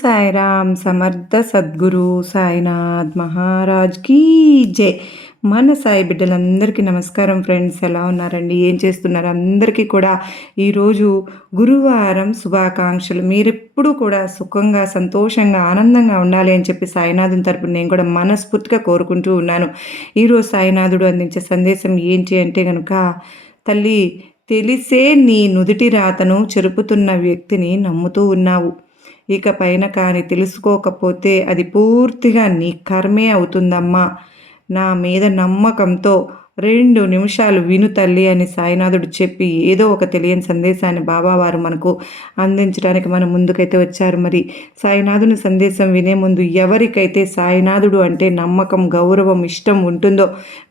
సాయిరామ్ సమర్థ సద్గురు సాయినాథ్ మహారాజ్ కీ జై. మన సాయి బిడ్డలందరికీ నమస్కారం ఫ్రెండ్స్. ఎలా ఉన్నారండి? ఏం చేస్తున్నారు? అందరికీ కూడా ఈరోజు గురువారం శుభాకాంక్షలు. మీరెప్పుడు కూడా సుఖంగా, సంతోషంగా, ఆనందంగా ఉండాలి అని చెప్పి సాయినాథుని తరపున నేను కూడా మనస్ఫూర్తిగా కోరుకుంటూ ఉన్నాను. ఈరోజు సాయినాథుడు అందించే సందేశం ఏంటి అంటే కనుక, తల్లి, తెలిసే నీ నుదుటి రాతను చెరుపుతున్న వ్యక్తిని నమ్ముతూ ఉన్నావు. ఇక పైన కానీ తెలుసుకోకపోతే అది పూర్తిగా నీ కర్మే అవుతుందమ్మా. నా మీద నమ్మకంతో 2 నిమిషాలు విను తల్లి అని సాయినాథుడు చెప్పి ఏదో ఒక తెలియని సందేశాన్ని బాబావారు మనకు అందించడానికి మన ముందుకైతే వచ్చారు. మరి సాయినాథుని సందేశం వినే ముందు ఎవరికైతే సాయినాథుడు అంటే నమ్మకం, గౌరవం, ఇష్టం ఉంటుందో,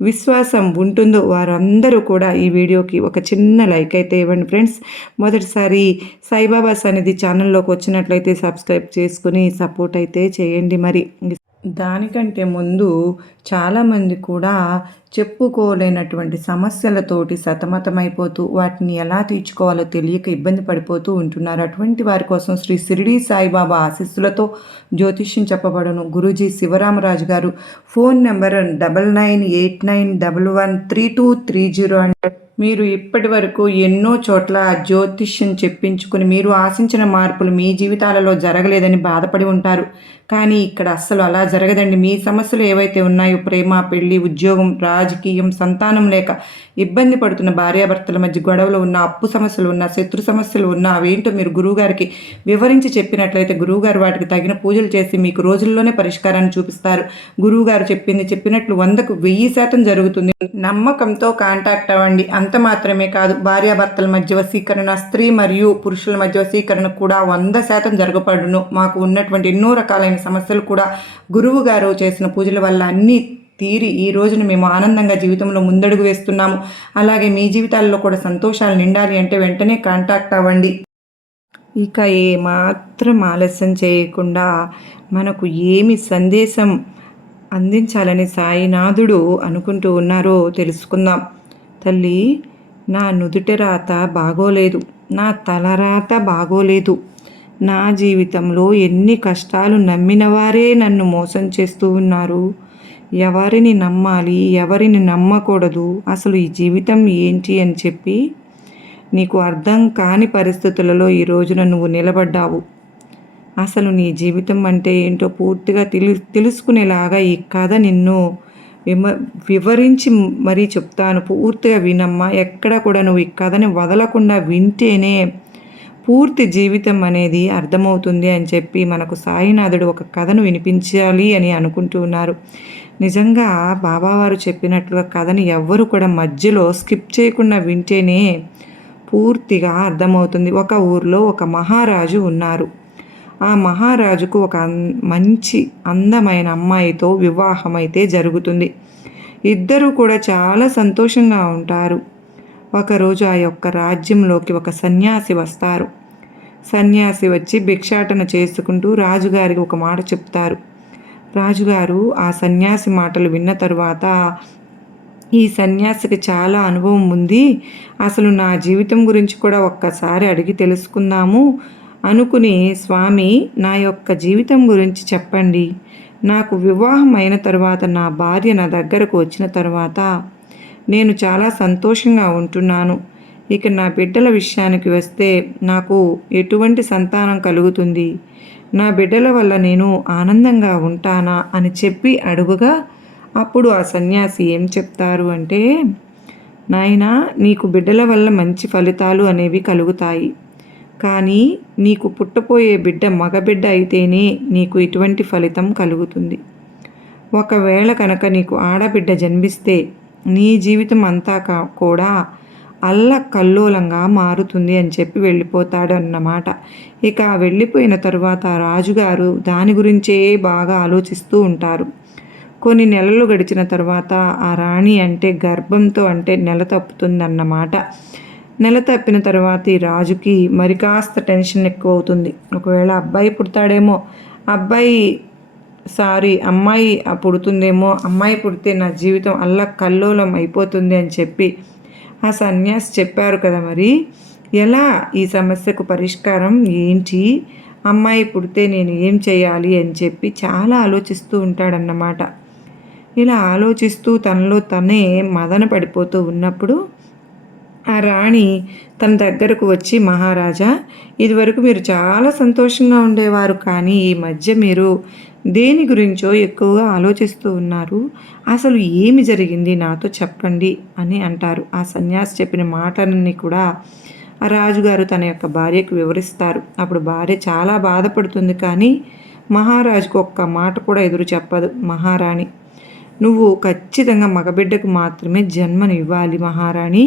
విశ్వాసం ఉంటుందో వారందరూ కూడా ఈ వీడియోకి ఒక చిన్న లైక్ అయితే ఇవ్వండి ఫ్రెండ్స్. మొదటిసారి సాయిబాబా సన్నిధి ఛానల్లోకి వచ్చినట్లయితే సబ్స్క్రైబ్ చేసుకుని సపోర్ట్ అయితే చేయండి. మరి దానికంటే ముందు చాలామంది కూడా చెప్పుకోలేనటువంటి సమస్యలతోటి సతమతమైపోతూ వాటిని ఎలా తీర్చుకోవాలో తెలియక ఇబ్బంది పడిపోతూ ఉంటున్నారు. అటువంటి వారి కోసం శ్రీ షిరిడి సాయిబాబా ఆశీస్సులతో జ్యోతిష్యం చెప్పబడును. గురూజీ శివరామరాజు గారు. ఫోన్ నెంబర్ 9989113230 అంటారు. మీరు ఇప్పటి వరకు ఎన్నో చోట్ల జ్యోతిష్యం చెప్పించుకుని మీరు ఆశించిన మార్పులు మీ జీవితాలలో జరగలేదని బాధపడి ఉంటారు. కానీ ఇక్కడ అస్సలు అలా జరగదండి. మీ సమస్యలు ఏవైతే ఉన్నాయో, ప్రేమ, పెళ్లి, ఉద్యోగం, రాజకీయం, సంతానం లేక ఇబ్బంది పడుతున్న భార్యాభర్తల మధ్య గొడవలు ఉన్న, అప్పు సమస్యలు ఉన్న, శత్రు సమస్యలు ఉన్న, అవేంటో మీరు గురువుగారికి వివరించి చెప్పినట్లయితే గురువుగారు వాటికి తగిన పూజలు చేసి మీకు రోజుల్లోనే పరిష్కారాన్ని చూపిస్తారు. గురువుగారు చెప్పినట్లు 100కు 1000% జరుగుతుంది. నమ్మకంతో కాంటాక్ట్ అవ్వండి. అంత మాత్రమే కాదు, భార్యాభర్తల మధ్య వశీకరణ, స్త్రీ మరియు పురుషుల మధ్య వశీకరణ కూడా 100% జరగబడును. మాకు ఉన్నటువంటి ఎన్నో రకాలైన సమస్యలు కూడా గురువు గారు చేసిన పూజల వల్ల అన్నీ తీరి ఈ రోజున మేము ఆనందంగా జీవితంలో ముందడుగు వేస్తున్నాము. అలాగే మీ జీవితాల్లో కూడా సంతోషాలు నిండాలి అంటే వెంటనే కాంటాక్ట్ అవ్వండి. ఇక ఏమాత్రం ఆలస్యం చేయకుండా మనకు ఏమి సందేశం అందించాలని సాయినాథుడు అనుకుంటూ ఉన్నారో తెలుసుకుందాం. తల్లి, నా నుదుటి రాత బాగోలేదు, నా తలరాత బాగోలేదు. నా జీవితంలో ఎన్ని కష్టాలు, నమ్మిన వారే నన్ను మోసం చేస్తూ ఉన్నారు. ఎవరిని నమ్మాలి, ఎవరిని నమ్మకూడదు, అసలు ఈ జీవితం ఏంటి అని చెప్పి నీకు అర్థం కాని పరిస్థితులలో ఈ రోజున నువ్వు నిలబడ్డావు. అసలు నీ జీవితం అంటే ఏంటో పూర్తిగా తెలుసుకునేలాగా ఈ కథ నిన్ను వివరించి మరీ చెప్తాను. పూర్తిగా వినమ్మా. ఎక్కడ కూడా నువ్వు ఈ కథని వదలకుండా వింటేనే పూర్తి జీవితం అనేది అర్థమవుతుంది అని చెప్పి మనకు సాయినాథుడు ఒక కథను వినిపించాలి అని అనుకుంటూ ఉన్నారు. నిజంగా బాబావారు చెప్పినట్లుగా కథని ఎవ్వరు కూడా మధ్యలో స్కిప్ చేయకుండా వింటేనే పూర్తిగా అర్థమవుతుంది. ఒక ఊర్లో ఒక మహారాజు ఉన్నారు. ఆ మహారాజుకు ఒక మంచి అందమైన అమ్మాయితో వివాహం అయితే జరుగుతుంది. ఇద్దరూ కూడా చాలా సంతోషంగా ఉంటారు. ఒకరోజు ఆ యొక్క రాజ్యంలోకి ఒక సన్యాసి వస్తారు. సన్యాసి వచ్చి భిక్షాటన చేసుకుంటూ రాజుగారికి ఒక మాట చెప్తారు. రాజుగారు ఆ సన్యాసి మాటలు విన్న తర్వాత, ఈ సన్యాసికి చాలా అనుభవం ఉంది, అసలు నా జీవితం గురించి కూడా ఒక్కసారి అడిగి తెలుసుకుందాము అనుకుని, స్వామి, నా యొక్క జీవితం గురించి చెప్పండి. నాకు వివాహం అయిన తర్వాత నా భార్య నా దగ్గరకు వచ్చిన తర్వాత నేను చాలా సంతోషంగా ఉంటున్నాను. ఇక నా బిడ్డల విషయానికి వస్తే నాకు ఎటువంటి సంతానం కలుగుతుంది, నా బిడ్డల వల్ల నేను ఆనందంగా ఉంటానా అని చెప్పి అడుగుగా, అప్పుడు ఆ సన్యాసి ఏం చెప్తారు అంటే, నాయనా, నీకు బిడ్డల వల్ల మంచి ఫలితాలు అనేవి కలుగుతాయి. కానీ నీకు పుట్టపోయే బిడ్డ మగబిడ్డ అయితేనే నీకు ఇటువంటి ఫలితం కలుగుతుంది. ఒకవేళ కనుక నీకు ఆడబిడ్డ జన్మిస్తే నీ జీవితం అంతా కూడా అల్లకల్లోలంగా మారుతుంది అని చెప్పి వెళ్ళిపోతాడు అన్నమాట. ఇక వెళ్ళిపోయిన తరువాత రాజుగారు దాని గురించే బాగా ఆలోచిస్తూ ఉంటారు. కొన్ని నెలలు గడిచిన తర్వాత ఆ రాణి అంటే గర్భంతో అంటే నెల తప్పుతుందన్నమాట. నెల తప్పిన తర్వాత ఈ రాజుకి మరి కాస్త టెన్షన్ ఎక్కువ అవుతుంది. ఒకవేళ అబ్బాయి పుడతాడేమో, అమ్మాయి పుడుతుందేమో, అమ్మాయి పుడితే నా జీవితం అల్లకల్లోలం అయిపోతుంది అని చెప్పి ఆ సన్యాసి చెప్పారు కదా, మరి ఎలా ఈ సమస్యకు పరిష్కారం ఏంటి అమ్మాయి పుడితే నేను ఏం చేయాలి అని చెప్పి చాలా ఆలోచిస్తూ ఉంటాడన్నమాట. ఇలా ఆలోచిస్తూ తనలో తనే మదన పడిపోతూ ఉన్నప్పుడు ఆ రాణి తన దగ్గరకు వచ్చి, మహారాజా, ఇదివరకు మీరు చాలా సంతోషంగా ఉండేవారు, కానీ ఈ మధ్య మీరు దేని గురించో ఎక్కువగా ఆలోచిస్తూ ఉన్నారు. అసలు ఏమి జరిగింది నాతో చెప్పండి అని అంటారు. ఆ సన్యాసి చెప్పిన మాటలన్నీ కూడా ఆ రాజుగారు తన యొక్క భార్యకు వివరిస్తారు. అప్పుడు భార్య చాలా బాధపడుతుంది, కానీ మహారాజుకు ఒక్క మాట కూడా ఎదురు చెప్పదు. మహారాణి, నువ్వు ఖచ్చితంగా మగబిడ్డకు మాత్రమే జన్మనివ్వాలి మహారాణి.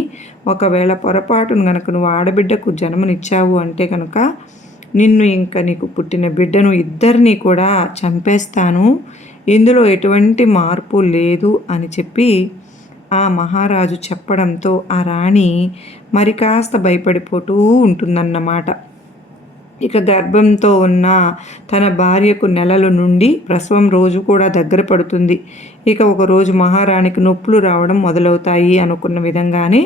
ఒకవేళ పొరపాటును గనక నువ్వు ఆడబిడ్డకు జన్మనిచ్చావు అంటే కనుక నిన్ను ఇంకా నీకు పుట్టిన బిడ్డను ఇద్దరినీ కూడా చంపేస్తాను. ఇందులో ఎటువంటి మార్పు లేదు అని చెప్పి ఆ మహారాజు చెప్పడంతో ఆ రాణి మరి కాస్త భయపడిపోతూ ఉంటుందన్నమాట. ఇక గర్భంతో ఉన్న తన భార్యకు నెలల నుండి ప్రసవం రోజు కూడా దగ్గర పడుతుంది. ఇక ఒకరోజు మహారాణికి నొప్పులు రావడం మొదలవుతాయి. అనుకున్న విధంగానే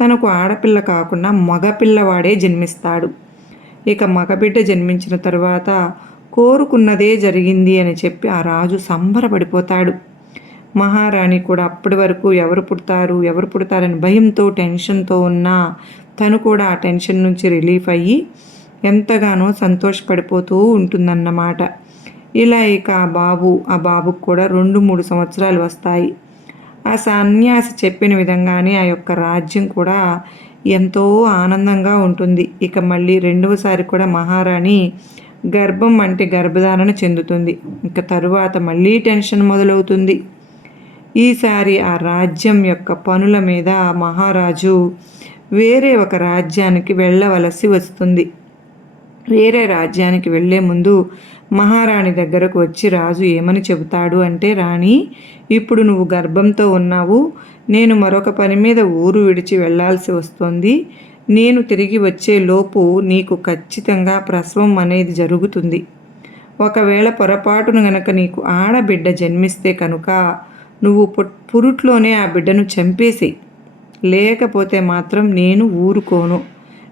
తనకు ఆడపిల్ల కాకుండా మగపిల్లవాడే జన్మిస్తాడు. ఇక మగబిడ్డ జన్మించిన తర్వాత కోరుకున్నదే జరిగింది అని చెప్పి ఆ రాజు సంబరపడిపోతాడు. మహారాణి కూడా అప్పటి వరకు ఎవరు పుడతారని భయంతో టెన్షన్తో ఉన్నా తను కూడా ఆ టెన్షన్ నుంచి రిలీఫ్ అయ్యి ఎంతగానో సంతోషపడిపోతూ ఉంటుందన్నమాట. ఇలా ఇక ఆ బాబుకు కూడా 2-3 సంవత్సరాలు వస్తాయి. ఆ సన్యాసి చెప్పిన విధంగానే ఆ యొక్క రాజ్యం కూడా ఎంతో ఆనందంగా ఉంటుంది. ఇక మళ్ళీ రెండవసారి కూడా మహారాణి గర్భం అంటే గర్భధారణ చెందుతుంది. ఇక తరువాత మళ్ళీ టెన్షన్ మొదలవుతుంది. ఈసారి ఆ రాజ్యం యొక్క పనుల మీద మహారాజు వేరే ఒక రాజ్యానికి వెళ్ళవలసి వస్తుంది. వేరే రాజ్యానికి వెళ్ళే ముందు మహారాణి దగ్గరకు వచ్చి రాజు ఏమని చెబుతాడు అంటే, రాణి, ఇప్పుడు నువ్వు గర్భంతో ఉన్నావు. నేను మరొక పని మీద ఊరు విడిచి వెళ్ళాల్సి వస్తుంది. నేను తిరిగి వచ్చే లోపు నీకు ఖచ్చితంగా ప్రసవం అనేది జరుగుతుంది. ఒకవేళ పొరపాటును గనక నీకు ఆడబిడ్డ జన్మిస్తే కనుక నువ్వు పురుట్లోనే ఆ బిడ్డను చంపేసేయి. లేకపోతే మాత్రం నేను ఊరుకోను.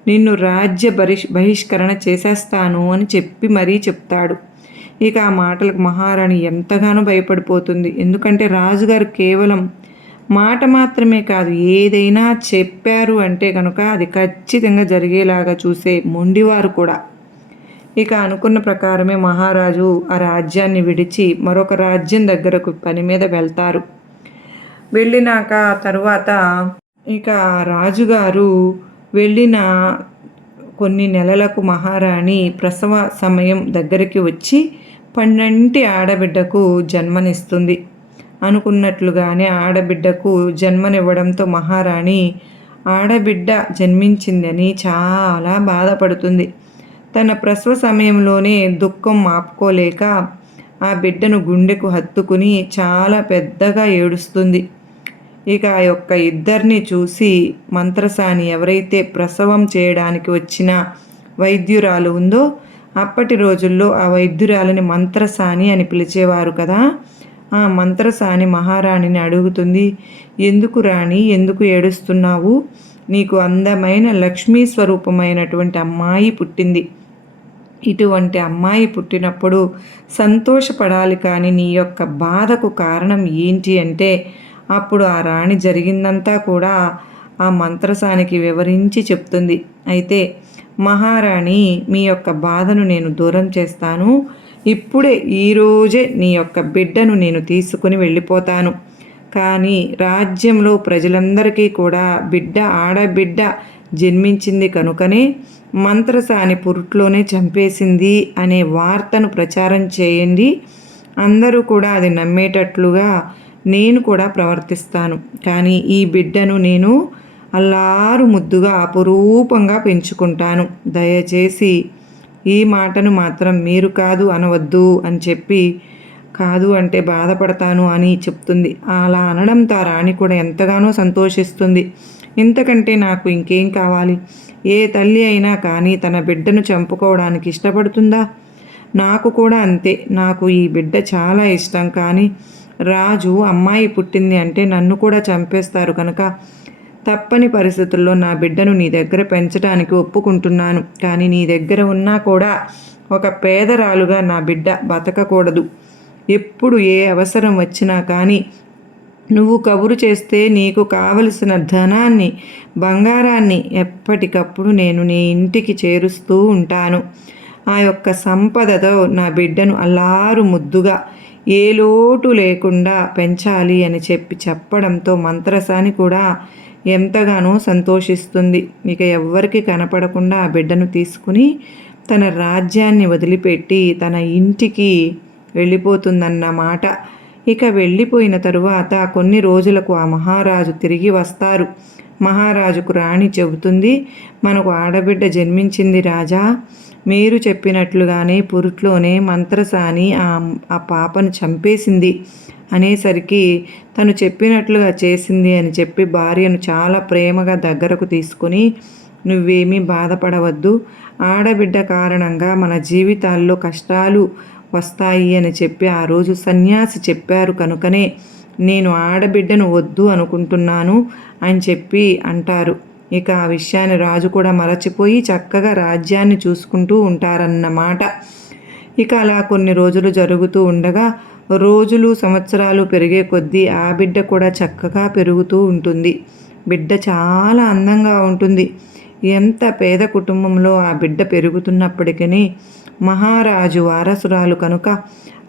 నిన్ను రాజ్య బహిష్కరణ చేసేస్తాను అని చెప్పి మరీ చెప్తాడు. ఇక ఆ మాటలకు మహారాణి ఎంతగానో భయపడిపోతుంది. ఎందుకంటే రాజుగారు కేవలం మాట మాత్రమే కాదు, ఏదైనా చెప్పారు అంటే కనుక అది ఖచ్చితంగా జరిగేలాగా చూసే మొండివారు కూడా. ఇక అనుకున్న ప్రకారమే మహారాజు ఆ రాజ్యాన్ని విడిచి మరొక రాజ్యం దగ్గరకు పని మీద వెళ్తారు. వెళ్ళినాక తరువాత ఇక రాజుగారు వెళ్ళిన కొన్ని నెలలకు మహారాణి ప్రసవ సమయం దగ్గరికి వచ్చి పండంటి ఆడబిడ్డకు జన్మనిస్తుంది. అనుకున్నట్లుగానే ఆడబిడ్డకు జన్మనివ్వడంతో మహారాణి ఆడబిడ్డ జన్మించిందని చాలా బాధపడుతుంది. తన ప్రసవ సమయంలోనే దుఃఖం ఆపుకోలేక ఆ బిడ్డను గుండెకు హత్తుకుని చాలా పెద్దగా ఏడుస్తుంది. ఇక ఆ యొక్క ఇద్దరిని చూసి మంత్రసాని, ఎవరైతే ప్రసవం చేయడానికి వచ్చిన వైద్యురాలు ఉందో, అప్పటి రోజుల్లో ఆ వైద్యురాలని మంత్రసాని అని పిలిచేవారు కదా, ఆ మంత్రసాని మహారాణిని అడుగుతుంది, ఎందుకు రాణి, ఎందుకు ఏడుస్తున్నావు? నీకు అందమైన లక్ష్మీ స్వరూపమైనటువంటి అమ్మాయి పుట్టింది. ఇటువంటి అమ్మాయి పుట్టినప్పుడు సంతోషపడాలి, కానీ నీ యొక్క బాధకు కారణం ఏంటి అంటే అప్పుడు ఆ రాణి జరిగిందంతా కూడా ఆ మంత్రసానికి వివరించి చెప్తుంది. అయితే మహారాణి, మీ యొక్క బాధను నేను దూరం చేస్తాను. ఇప్పుడే ఈరోజే నీ యొక్క బిడ్డను నేను తీసుకుని వెళ్ళిపోతాను. కానీ రాజ్యంలో ప్రజలందరికీ కూడా ఆడబిడ్డ జన్మించింది కనుకనే మంత్రసాని పురుట్లోనే చంపేసింది అనే వార్తను ప్రచారం చేయండి. అందరూ కూడా అది నమ్మేటట్లుగా నేను కూడా ప్రవర్తిస్తాను. కానీ ఈ బిడ్డను నేను అల్లారు ముద్దుగా అపురూపంగా పెంచుకుంటాను. దయచేసి ఈ మాటను మాత్రం మీరు కాదు అనవద్దు అని చెప్పి, కాదు అంటే బాధపడతాను అని చెప్తుంది. అలా అనడంతో ఆ రాణి కూడా ఎంతగానో సంతోషిస్తుంది. ఇంతకంటే నాకు ఇంకేం కావాలి? ఏ తల్లి అయినా కానీ తన బిడ్డను చంపుకోవడానికి ఇష్టపడుతుందా? నాకు కూడా అంతే. నాకు ఈ బిడ్డ చాలా ఇష్టం, కానీ రాజు అమ్మాయి పుట్టింది అంటే నన్ను కూడా చంపేస్తారు కనుక తప్పని పరిస్థితుల్లో నా బిడ్డను నీ దగ్గర పెంచడానికి ఒప్పుకుంటున్నాను. కానీ నీ దగ్గర ఉన్నా కూడా ఒక పేదరాలుగా నా బిడ్డ బతకకూడదు. ఎప్పుడు ఏ అవసరం వచ్చినా కానీ నువ్వు కబురు చేస్తే నీకు కావలసిన ధనాన్ని, బంగారాన్ని ఎప్పటికప్పుడు నేను నీ ఇంటికి చేరుస్తూ ఉంటాను. ఆ యొక్క సంపదతో నా బిడ్డను అల్లారు ముద్దుగా ఏ లోటు లేకుండా పెంచాలి అని చెప్పడంతో మంత్రసాని కూడా ఎంతగానో సంతోషిస్తుంది. ఇక ఎవ్వరికి కనపడకుండా ఆ బిడ్డను తీసుకుని తన రాజ్యాన్ని వదిలిపెట్టి తన ఇంటికి వెళ్ళిపోతుందన్నమాట. ఇక వెళ్ళిపోయిన తరువాత కొన్ని రోజులకు ఆ మహారాజు తిరిగి వస్తారు. మహారాజుకు రాణి చెబుతుంది, మనకు ఆడబిడ్డ జన్మించింది రాజా. మీరు చెప్పినట్లుగానే పురుట్లోనే మంత్రసాని ఆ పాపను చంపేసింది అనేసరికి తను చెప్పినట్లుగా చేసింది అని చెప్పి భార్యను చాలా ప్రేమగా దగ్గరకు తీసుకుని, నువ్వేమీ బాధపడవద్దు, ఆడబిడ్డ కారణంగా మన జీవితాల్లో కష్టాలు వస్తాయి అని చెప్పి ఆ రోజు సన్యాసి చెప్పారు కనుకనే నేను ఆడబిడ్డను వద్దు అనుకుంటున్నాను అని చెప్పి అంటారు. ఇక ఆ విషయాన్ని రాజు కూడా మరచిపోయి చక్కగా రాజ్యాన్ని చూసుకుంటూ ఉంటారన్నమాట. ఇక అలా కొన్ని రోజులు జరుగుతూ ఉండగా రోజులు సంవత్సరాలు పెరిగే కొద్దీ ఆ బిడ్డ కూడా చక్కగా పెరుగుతూ ఉంటుంది. బిడ్డ చాలా అందంగా ఉంటుంది. ఎంత పేద కుటుంబంలో ఆ బిడ్డ పెరుగుతున్నప్పటికీ మహారాజు వారసురాలు కనుక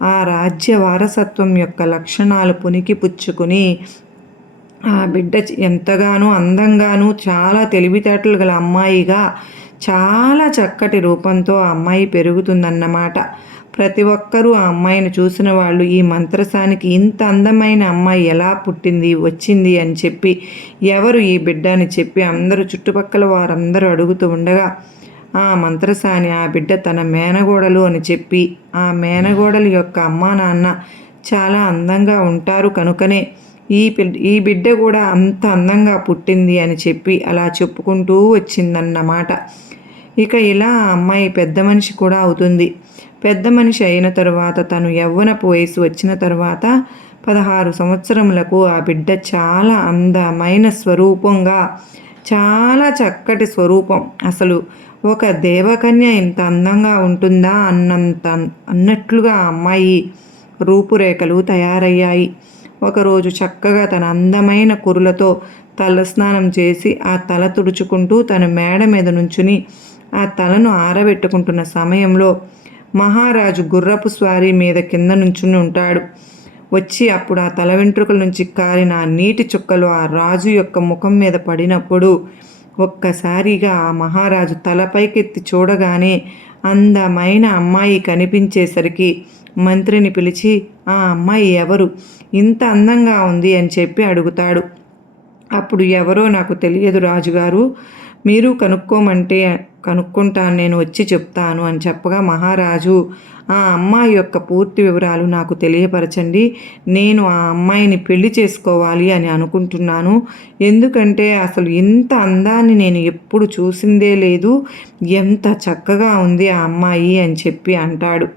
ఆ రాజ్య వారసత్వం యొక్క లక్షణాలు పునికి పుచ్చుకుని ఆ బిడ్డ ఎంతగానో అందంగాను చాలా తెలివితేటలు గల అమ్మాయిగా చాలా చక్కటి రూపంతో ఆ అమ్మాయి పెరుగుతుందన్నమాట. ప్రతి ఒక్కరూ ఆ అమ్మాయిని చూసిన వాళ్ళు ఈ మంత్రసానికి ఇంత అందమైన అమ్మాయి ఎలా పుట్టింది వచ్చింది అని చెప్పి ఎవరు ఈ బిడ్డ అని చెప్పి అందరూ చుట్టుపక్కల వారందరూ అడుగుతూ ఉండగా ఆ మంత్రసాని ఆ బిడ్డ తన మేనగోడలు అని చెప్పి ఆ మేనగోడల యొక్క అమ్మా నాన్న చాలా అందంగా ఉంటారు కనుకనే ఈ బిడ్డ కూడా అంత అందంగా పుట్టింది అని చెప్పి అలా చెప్పుకుంటూ వచ్చిందన్నమాట. ఇక ఇలా ఆ అమ్మాయి పెద్ద మనిషి కూడా అవుతుంది. పెద్ద మనిషి అయిన తరువాత తను యవ్వనపు వయసు వచ్చిన తరువాత 16 సంవత్సరములకు ఆ బిడ్డ చాలా అందమైన స్వరూపంగా, చాలా చక్కటి స్వరూపం, అసలు ఒక దేవకన్య ఇంత అందంగా ఉంటుందా అన్నట్లుగా ఆ అమ్మాయి రూపురేఖలు తయారయ్యాయి. ఒకరోజు చక్కగా తన అందమైన కురులతో తలస్నానం చేసి ఆ తల తుడుచుకుంటూ తన మేడ మీద నుంచుని ఆ తలను ఆరబెట్టుకుంటున్న సమయంలో మహారాజు గుర్రపు స్వారీ మీద కింద నుంచుని ఉంటాడు. వచ్చి అప్పుడు ఆ తల వెంట్రుకల నుంచి కారిన ఆ నీటి చుక్కలు ఆ రాజు యొక్క ముఖం మీద పడినప్పుడు ఒక్కసారిగా ఆ మహారాజు తలపైకెత్తి చూడగానే అందమైన అమ్మాయి కనిపించేసరికి మంత్రిని పిలిచి ఆ అమ్మాయి ఎవరు, ఇంత అందంగా ఉంది అని చెప్పి అడుగుతాడు. అప్పుడు ఎవరో నాకు తెలియదు రాజుగారు, మీరు కనుక్కోమంటే కనుక్కుంటాను, నేను వచ్చి చెప్తాను అని చెప్పగా మహారాజు ఆ అమ్మాయి యొక్క పూర్తి వివరాలు నాకు తెలియపరచండి, నేను ఆ అమ్మాయిని పెళ్లి చేసుకోవాలి అని అనుకుంటున్నాను. ఎందుకంటే అసలు ఇంత అందాన్ని నేను ఎప్పుడు చూసిందే లేదు, ఎంత చక్కగా ఉంది ఆ అమ్మాయి అని చెప్పి అంటాడు.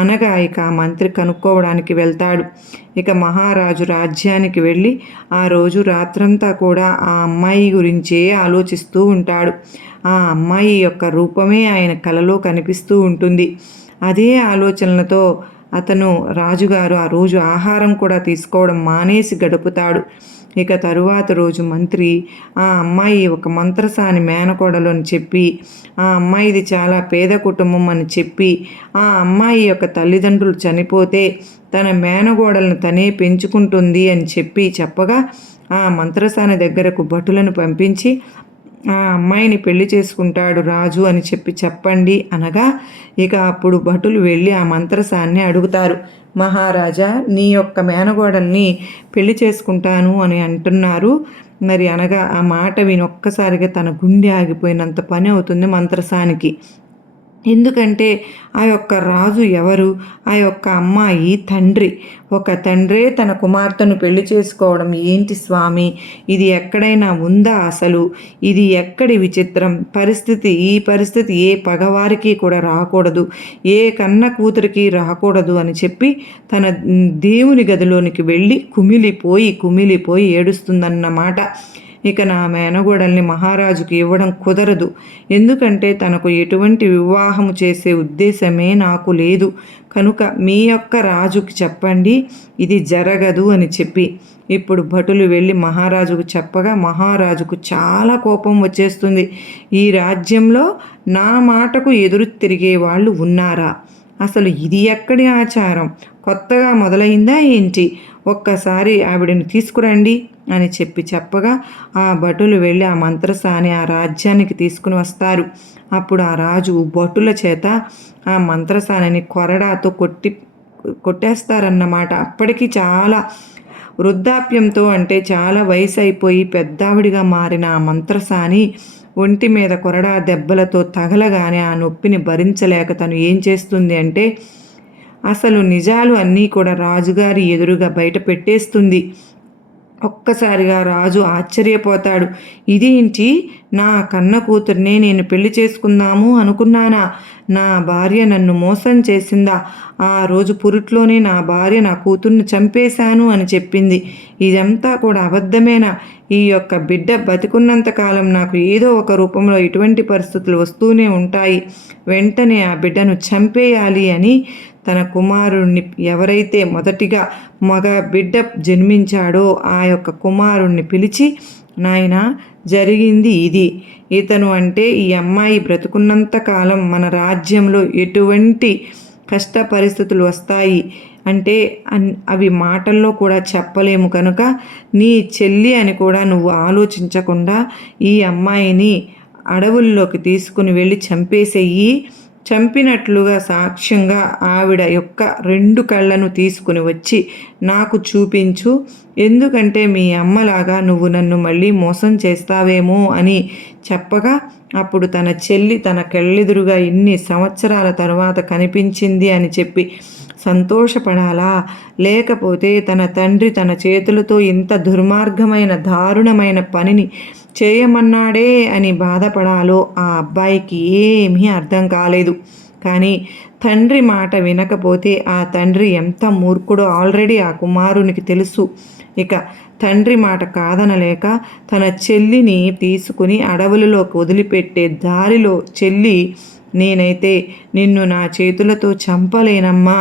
అనగా ఇక ఆ మంత్రి కనుక్కోవడానికి వెళ్తాడు. ఇక మహారాజు రాజ్యానికి వెళ్ళి ఆ రోజు రాత్రంతా కూడా ఆ అమ్మాయి గురించే ఆలోచిస్తూ ఉంటాడు. ఆ అమ్మాయి యొక్క రూపమే ఆయన కలలో కనిపిస్తూ ఉంటుంది. అదే ఆలోచనలతో అతను రాజుగారు ఆ రోజు ఆహారం కూడా తీసుకోవడం మానేసి గడుపుతాడు. ఇక తరువాత రోజు మంత్రి ఆ అమ్మాయి ఒక మంత్రసాని మేనకోడలు అని చెప్పి ఆ అమ్మాయిది చాలా పేద కుటుంబం అని చెప్పి ఆ అమ్మాయి యొక్క తల్లిదండ్రులు చనిపోతే తన మేనగోడలను తనే పెంచుకుంటుంది అని చెప్పగా ఆ మంత్రసాని దగ్గరకు భటులను పంపించి ఆ అమ్మాయిని పెళ్లి చేసుకుంటాడు రాజు అని చెప్పండి అనగా ఇక అప్పుడు భటులు వెళ్ళి ఆ మంత్రసాన్ని అడుగుతారు. మహారాజా, నీ యొక్క మేనగోడల్ని పెళ్లి చేసుకుంటాను అని అంటున్నారు. మరి అనగా ఆ మాట వినొక్కసారిగా తన గుండె ఆగిపోయినంత పని అవుతుంది మంత్రసానికి. ఎందుకంటే ఆ యొక్క రాజు ఎవరు, ఆ యొక్క అమ్మాయి తండ్రి. ఒక తండ్రే తన కుమార్తెను పెళ్లి చేసుకోవడం ఏంటి స్వామి, ఇది ఎక్కడైనా ఉందా అసలు, ఇది ఎక్కడి విచిత్రం ఈ పరిస్థితి ఏ పగవారికి కూడా రాకూడదు, ఏ కన్న కూతురికి రాకూడదు అని చెప్పి తన దేవుని గదిలోనికి వెళ్ళి కుమిలిపోయి ఏడుస్తుందన్నమాట. ఇక నా మేనగోడల్ని మహారాజుకి ఇవ్వడం కుదరదు. ఎందుకంటే తనకు ఎటువంటి వివాహము చేసే ఉద్దేశమే నాకు లేదు. కనుక మీ యొక్క రాజుకి చెప్పండి, ఇది జరగదు అని చెప్పి. ఇప్పుడు భటులు వెళ్ళి మహారాజుకు చెప్పగా మహారాజుకు చాలా కోపం వచ్చేస్తుంది. ఈ రాజ్యంలో నా మాటకు ఎదురు తిరిగే వాళ్ళు ఉన్నారా? అసలు ఇది ఎక్కడి ఆచారం? కొత్తగా మొదలైందా ఏంటి? ఒక్కసారి ఆవిడని తీసుకురండి అని చెప్పగా ఆ భటులు వెళ్ళి ఆ మంత్రసాని ఆ రాజ్యానికి తీసుకుని వస్తారు. అప్పుడు ఆ రాజు భటుల చేత ఆ మంత్రసానిని కొరడాతో కొట్టేస్తారన్నమాట. అప్పటికి చాలా వృద్ధాప్యంతో, అంటే చాలా వయసు అయిపోయి పెద్దావిడిగా మారిన ఆ మంత్రసాని ఒంటి మీద కొరడా దెబ్బలతో తగలగానే ఆ నొప్పిని భరించలేక తను ఏం చేస్తుంది అంటే అసలు నిజాలు అన్నీ కూడా రాజుగారి ఎదురుగా బయట పెట్టేస్తుంది. ఒక్కసారిగా రాజు ఆశ్చర్యపోతాడు. ఇదేంటి, నా కన్న కూతుర్నే నేను పెళ్లి చేసుకుందాము అనుకున్నానా? నా భార్య నన్ను మోసం చేసిందా? ఆ రోజు పురిట్లోనే నా భార్య నా కూతుర్ని చంపేశాను అని చెప్పింది. ఇదంతా కూడా అబద్ధమేనా? ఈ యొక్క బిడ్డ బతికున్నంతకాలం నాకు ఏదో ఒక రూపంలో ఇటువంటి పరిస్థితులు వస్తూనే ఉంటాయి. వెంటనే ఆ బిడ్డను చంపేయాలి అని తన కుమారుణ్ణి, ఎవరైతే మొదటిగా మగ బిడ్డ జన్మించాడో ఆ యొక్క కుమారుణ్ణి పిలిచి, నాయనా జరిగింది ఇది. ఇతను అంటే ఈ అమ్మాయి బ్రతుకున్నంత కాలం మన రాజ్యంలో ఎటువంటి కష్ట పరిస్థితులు వస్తాయి అంటే అవి మాటల్లో కూడా చెప్పలేము. కనుక నీ చెల్లి అని కూడా నువ్వు ఆలోచించకుండా ఈ అమ్మాయిని అడవుల్లోకి తీసుకుని వెళ్ళి చంపేసేయి. చంపినట్లుగా సాక్ష్యంగా ఆవిడ యొక్క 2 కళ్ళను తీసుకుని వచ్చి నాకు చూపించు. ఎందుకంటే మీ అమ్మలాగా నువ్వు నన్ను మళ్ళీ మోసం చేస్తావేమో అని చెప్పగా అప్పుడు తన చెల్లి తన కళ్ళెదురుగా ఇన్ని సంవత్సరాల తరువాత కనిపించింది అని చెప్పి సంతోషపడాలా? లేకపోతే తన తండ్రి తన చేతులతో ఇంత దుర్మార్గమైన దారుణమైన పనిని చేయమన్నాడే అని బాధపడాలో ఆ అబ్బాయికి ఏమీ అర్థం కాలేదు. కానీ తండ్రి మాట వినకపోతే ఆ తండ్రి ఎంత మూర్ఖుడో ఆల్రెడీ ఆ కుమారునికి తెలుసు. ఇక తండ్రి మాట కాదనలేక తన చెల్లిని తీసుకుని అడవులలోకి వదిలిపెట్టే దారిలో, చెల్లి నేనైతే నిన్ను నా చేతులతో చంపలేనమ్మా.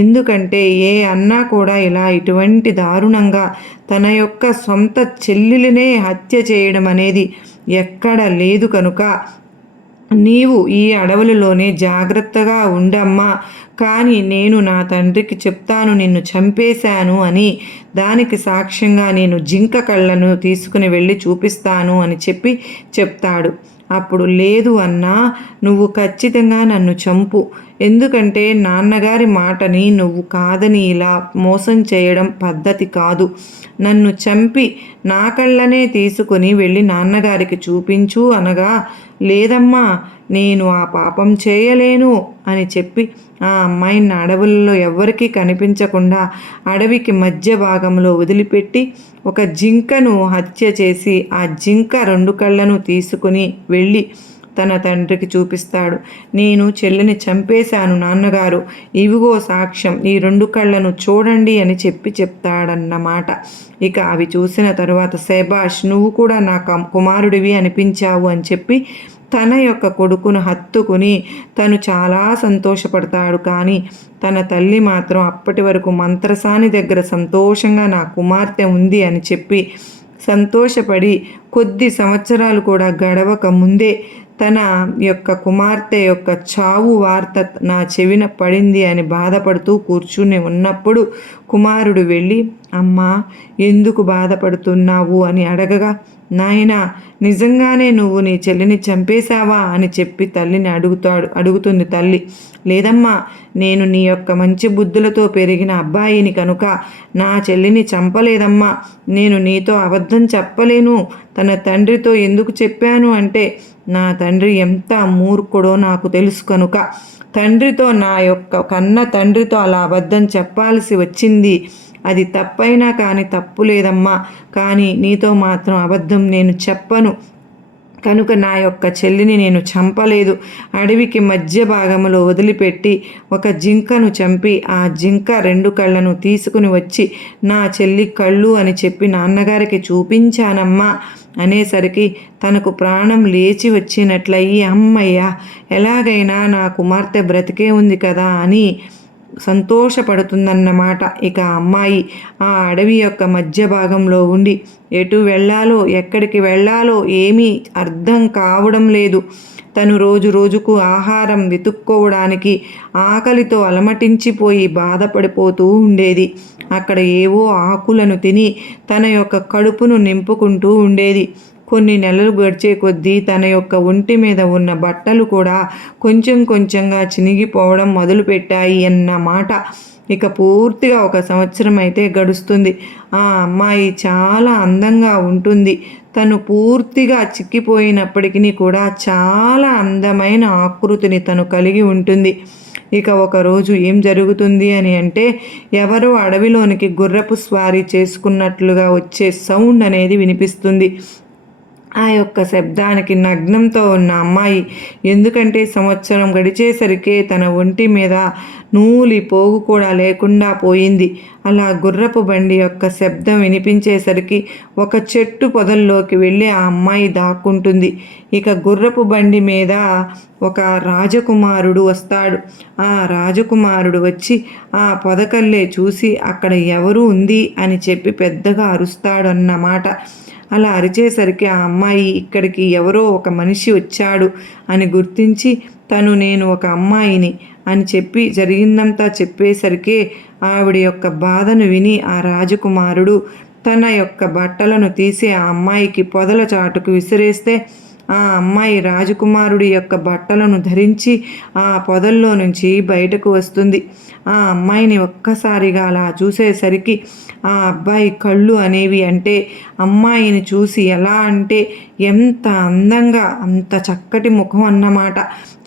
ఎందుకంటే ఏ అన్నా కూడా ఇలా ఇటువంటి దారుణంగా తన యొక్క సొంత చెల్లెలినే హత్య చేయడం అనేది ఎక్కడ లేదు. కనుక నీవు ఈ అడవులలోనే జాగ్రత్తగా ఉండమ్మా. కానీ నేను నా తండ్రికి చెప్తాను నిన్ను చంపేశాను అని. దానికి సాక్ష్యంగా నేను జింక కళ్ళను తీసుకుని వెళ్ళి చూపిస్తాను అని చెప్తాడు. అప్పుడు లేదు అన్నా, నువ్వు ఖచ్చితంగా నన్ను చంపు. ఎందుకంటే నాన్నగారి మాటని నువ్వు కాదని ఇలా మోసం చేయడం పద్ధతి కాదు. నన్ను చంపి నా కళ్ళనే తీసుకుని వెళ్ళి నాన్నగారికి చూపించు అనగా, లేదమ్మా నేను ఆ పాపం చేయలేను అని చెప్పి ఆ అమ్మాయిని అడవుల్లో ఎవ్వరికీ కనిపించకుండా అడవికి మధ్య భాగంలో వదిలిపెట్టి ఒక జింకను హత్య చేసి ఆ జింక 2 కళ్ళను తీసుకుని వెళ్ళి తన తండ్రికి చూపిస్తాడు. నేను చెల్లిని చంపేశాను నాన్నగారు, ఇవిగో సాక్ష్యం, ఈ 2 కళ్ళను చూడండి అని చెప్తాడన్నమాట. ఇక అవి చూసిన తరువాత శభాష్, నువ్వు కూడా నా కుమారుడివి అనిపించావు అని చెప్పి తన యొక్క కొడుకును హత్తుకుని తను చాలా సంతోషపడతాడు. కానీ తన తల్లి మాత్రం అప్పటి వరకు మంత్రసాని దగ్గర సంతోషంగా నా కుమార్తె ఉంది అని చెప్పి సంతోషపడి కొద్ది సంవత్సరాలు కూడా గడవక ముందే తన యొక్క కుమార్తె యొక్క చావు వార్త నా చెవిన పడింది అని బాధపడుతూ కూర్చుని ఉన్నప్పుడు కుమారుడు వెళ్ళి, అమ్మా ఎందుకు బాధపడుతున్నావు అని అడగగా, నాయనా నిజంగానే నువ్వు నీ చెల్లిని చంపేశావా అని చెప్పి తల్లిని అడుగుతుంది తల్లి. లేదమ్మా, నేను నీ యొక్క మంచి బుద్ధులతో పెరిగిన అబ్బాయిని కనుక నా చెల్లిని చంపలేదమ్మా. నేను నీతో అబద్ధం చెప్పలేను. తన తండ్రితో ఎందుకు చెప్పాను అంటే నా తండ్రి ఎంత మూర్ఖుడో నాకు తెలుసు కనుక తండ్రితో, నా యొక్క కన్న తండ్రితో అలా అబద్ధం చెప్పాల్సి వచ్చింది. అది తప్పైనా కానీ తప్పు లేదమ్మా. కానీ నీతో మాత్రం అబద్ధం నేను చెప్పను. కనుక నా యొక్క చెల్లిని నేను చంపలేదు. అడవికి మధ్య భాగంలో వదిలిపెట్టి ఒక జింకను చంపి ఆ జింక 2 కళ్ళను తీసుకుని వచ్చి నా చెల్లి కళ్ళు అని చెప్పి నాన్నగారికి చూపించానమ్మా అనేసరికి తనకు ప్రాణం లేచి వచ్చినట్లయి, అమ్మయ్య, ఎలాగైనా నా కుమార్తె బ్రతికే ఉంది కదా అని సంతోషపడుతుందన్నమాట. ఇక అమ్మాయి ఆ అడవి యొక్క మధ్య భాగంలో ఉండి ఎటు వెళ్ళాలో ఎక్కడికి వెళ్ళాలో ఏమీ అర్థం కావడం లేదు. తను రోజు రోజుకు ఆహారం వెతుక్కోవడానికి ఆకలితో అలమటించిపోయి బాధపడిపోతూ ఉండేది. అక్కడ ఏవో ఆకులను తిని తన యొక్క కడుపును నింపుకుంటూ ఉండేది. కొన్ని నెలలు గడిచే కొద్దీ తన యొక్క ఒంటి మీద ఉన్న బట్టలు కూడా కొంచెం కొంచెంగా చినిగిపోవడం మొదలుపెట్టాయి అన్నమాట. ఇక పూర్తిగా 1 సంవత్సరం అయితే గడుస్తుంది. ఆ అమ్మాయి చాలా అందంగా ఉంటుంది. తను పూర్తిగా చిక్కిపోయినప్పటికీ కూడా చాలా అందమైన ఆకృతిని తను కలిగి ఉంటుంది. ఇక ఒకరోజు ఏం జరుగుతుంది అని అంటే, ఎవరో అడవిలోనికి గుర్రపు స్వారీ చేసుకున్నట్లుగా వచ్చే సౌండ్ అనేది వినిపిస్తుంది. ఆ యొక్క శబ్దానికి నగ్నంతో ఉన్న అమ్మాయి, ఎందుకంటే సంవత్సరం గడిచేసరికే తన ఒంటి మీద నూలి పోగు కూడా లేకుండా పోయింది. అలా గుర్రపు బండి యొక్క శబ్దం వినిపించేసరికి ఒక చెట్టు పొదల్లోకి వెళ్ళి ఆ అమ్మాయి దాక్కుంటుంది. ఇక గుర్రపు బండి మీద ఒక రాజకుమారుడు వస్తాడు. ఆ రాజకుమారుడు వచ్చి ఆ పొదకల్లే చూసి అక్కడ ఎవరు ఉంది అని చెప్పి పెద్దగా అరుస్తాడు అన్నమాట. అలా అరిచేసరికి ఆ అమ్మాయి ఇక్కడికి ఎవరో ఒక మనిషి వచ్చాడు అని గుర్తించి నేను ఒక అమ్మాయిని అని చెప్పి జరిగిందంతా చెప్పేసరికి ఆవిడ యొక్క బాధను విని ఆ రాజకుమారుడు తన యొక్క బట్టలను తీసి ఆ అమ్మాయికి పొదల చాటుకు విసిరేస్తే ఆ అమ్మాయి రాజకుమారుడి యొక్క బట్టలను ధరించి ఆ పొదల్లో నుంచి బయటకు వస్తుంది. ఆ అమ్మాయిని ఒక్కసారిగా అలా చూసేసరికి ఆ అబ్బాయి కళ్ళు అనేవి అంటే అమ్మాయిని చూసి ఎలా అంటే ఎంత అందంగా, అంత చక్కటి ముఖం అన్నమాట.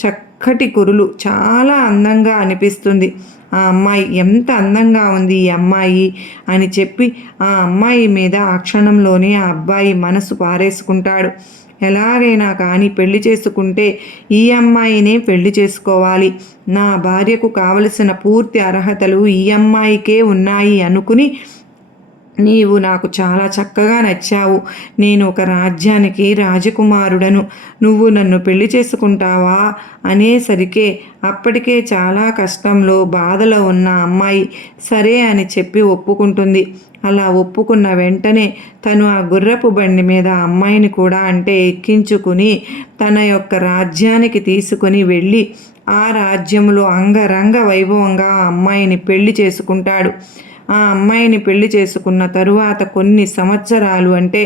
చక్కటి కురులు, చాలా అందంగా అనిపిస్తుంది. ఆ అమ్మాయి ఎంత అందంగా ఉంది ఈ అమ్మాయి అని చెప్పి ఆ అమ్మాయి మీద ఆ క్షణంలోనే ఆ అబ్బాయి మనసు పారేసుకుంటాడు. ఎలాగైనా కానీ పెళ్లి చేసుకుంటే ఈ అమ్మాయినే పెళ్లి చేసుకోవాలి, నా భార్యకు కావలసిన పూర్తి అర్హతలు ఈ అమ్మాయికే ఉన్నాయి అనుకుని, నీవు నాకు చాలా చక్కగా నచ్చావు, నేను ఒక రాజ్యానికి రాజకుమారుడను, నువ్వు నన్ను పెళ్లి చేసుకుంటావా అనేసరికే అప్పటికే చాలా కష్టంలో బాధలో ఉన్న అమ్మాయి సరే అని చెప్పి ఒప్పుకుంటుంది. అలా ఒప్పుకున్న వెంటనే తను ఆ గుర్రపు బండి మీద అమ్మాయిని కూడా అంటే ఎక్కించుకుని తన యొక్క రాజ్యానికి తీసుకుని వెళ్ళి ఆ రాజ్యంలో అంగరంగ వైభవంగా ఆ అమ్మాయిని పెళ్లి చేసుకుంటాడు. ఆ అమ్మాయిని పెళ్లి చేసుకున్న తరువాత కొన్ని సంవత్సరాలు అంటే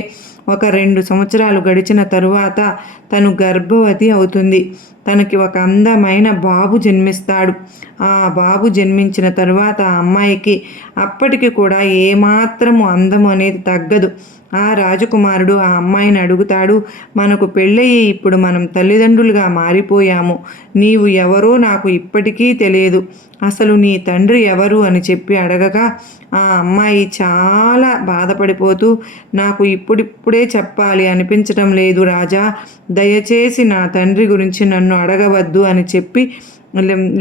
ఒక 2 సంవత్సరాలు గడిచిన తరువాత తను గర్భవతి అవుతుంది. తనకి ఒక అందమైన బాబు జన్మిస్తాడు. ఆ బాబు జన్మించిన తరువాత ఆ అమ్మాయికి అప్పటికి కూడా ఏమాత్రము అందం అనేది తగ్గదు. ఆ రాజకుమారుడు ఆ అమ్మాయిని అడుగుతాడు, మనకు పెళ్ళయి ఇప్పుడు మనం తల్లిదండ్రులుగా మారిపోయాము, నీవు ఎవరో నాకు ఇప్పటికీ తెలియదు, అసలు నీ తండ్రి ఎవరు అని చెప్పి అడగగా ఆ అమ్మాయి చాలా బాధపడిపోతూ, నాకు ఇప్పుడిప్పుడే చెప్పాలి అనిపించటం లేదు రాజా, దయచేసి నా తండ్రి గురించి నన్ను అడగవద్దు అని చెప్పి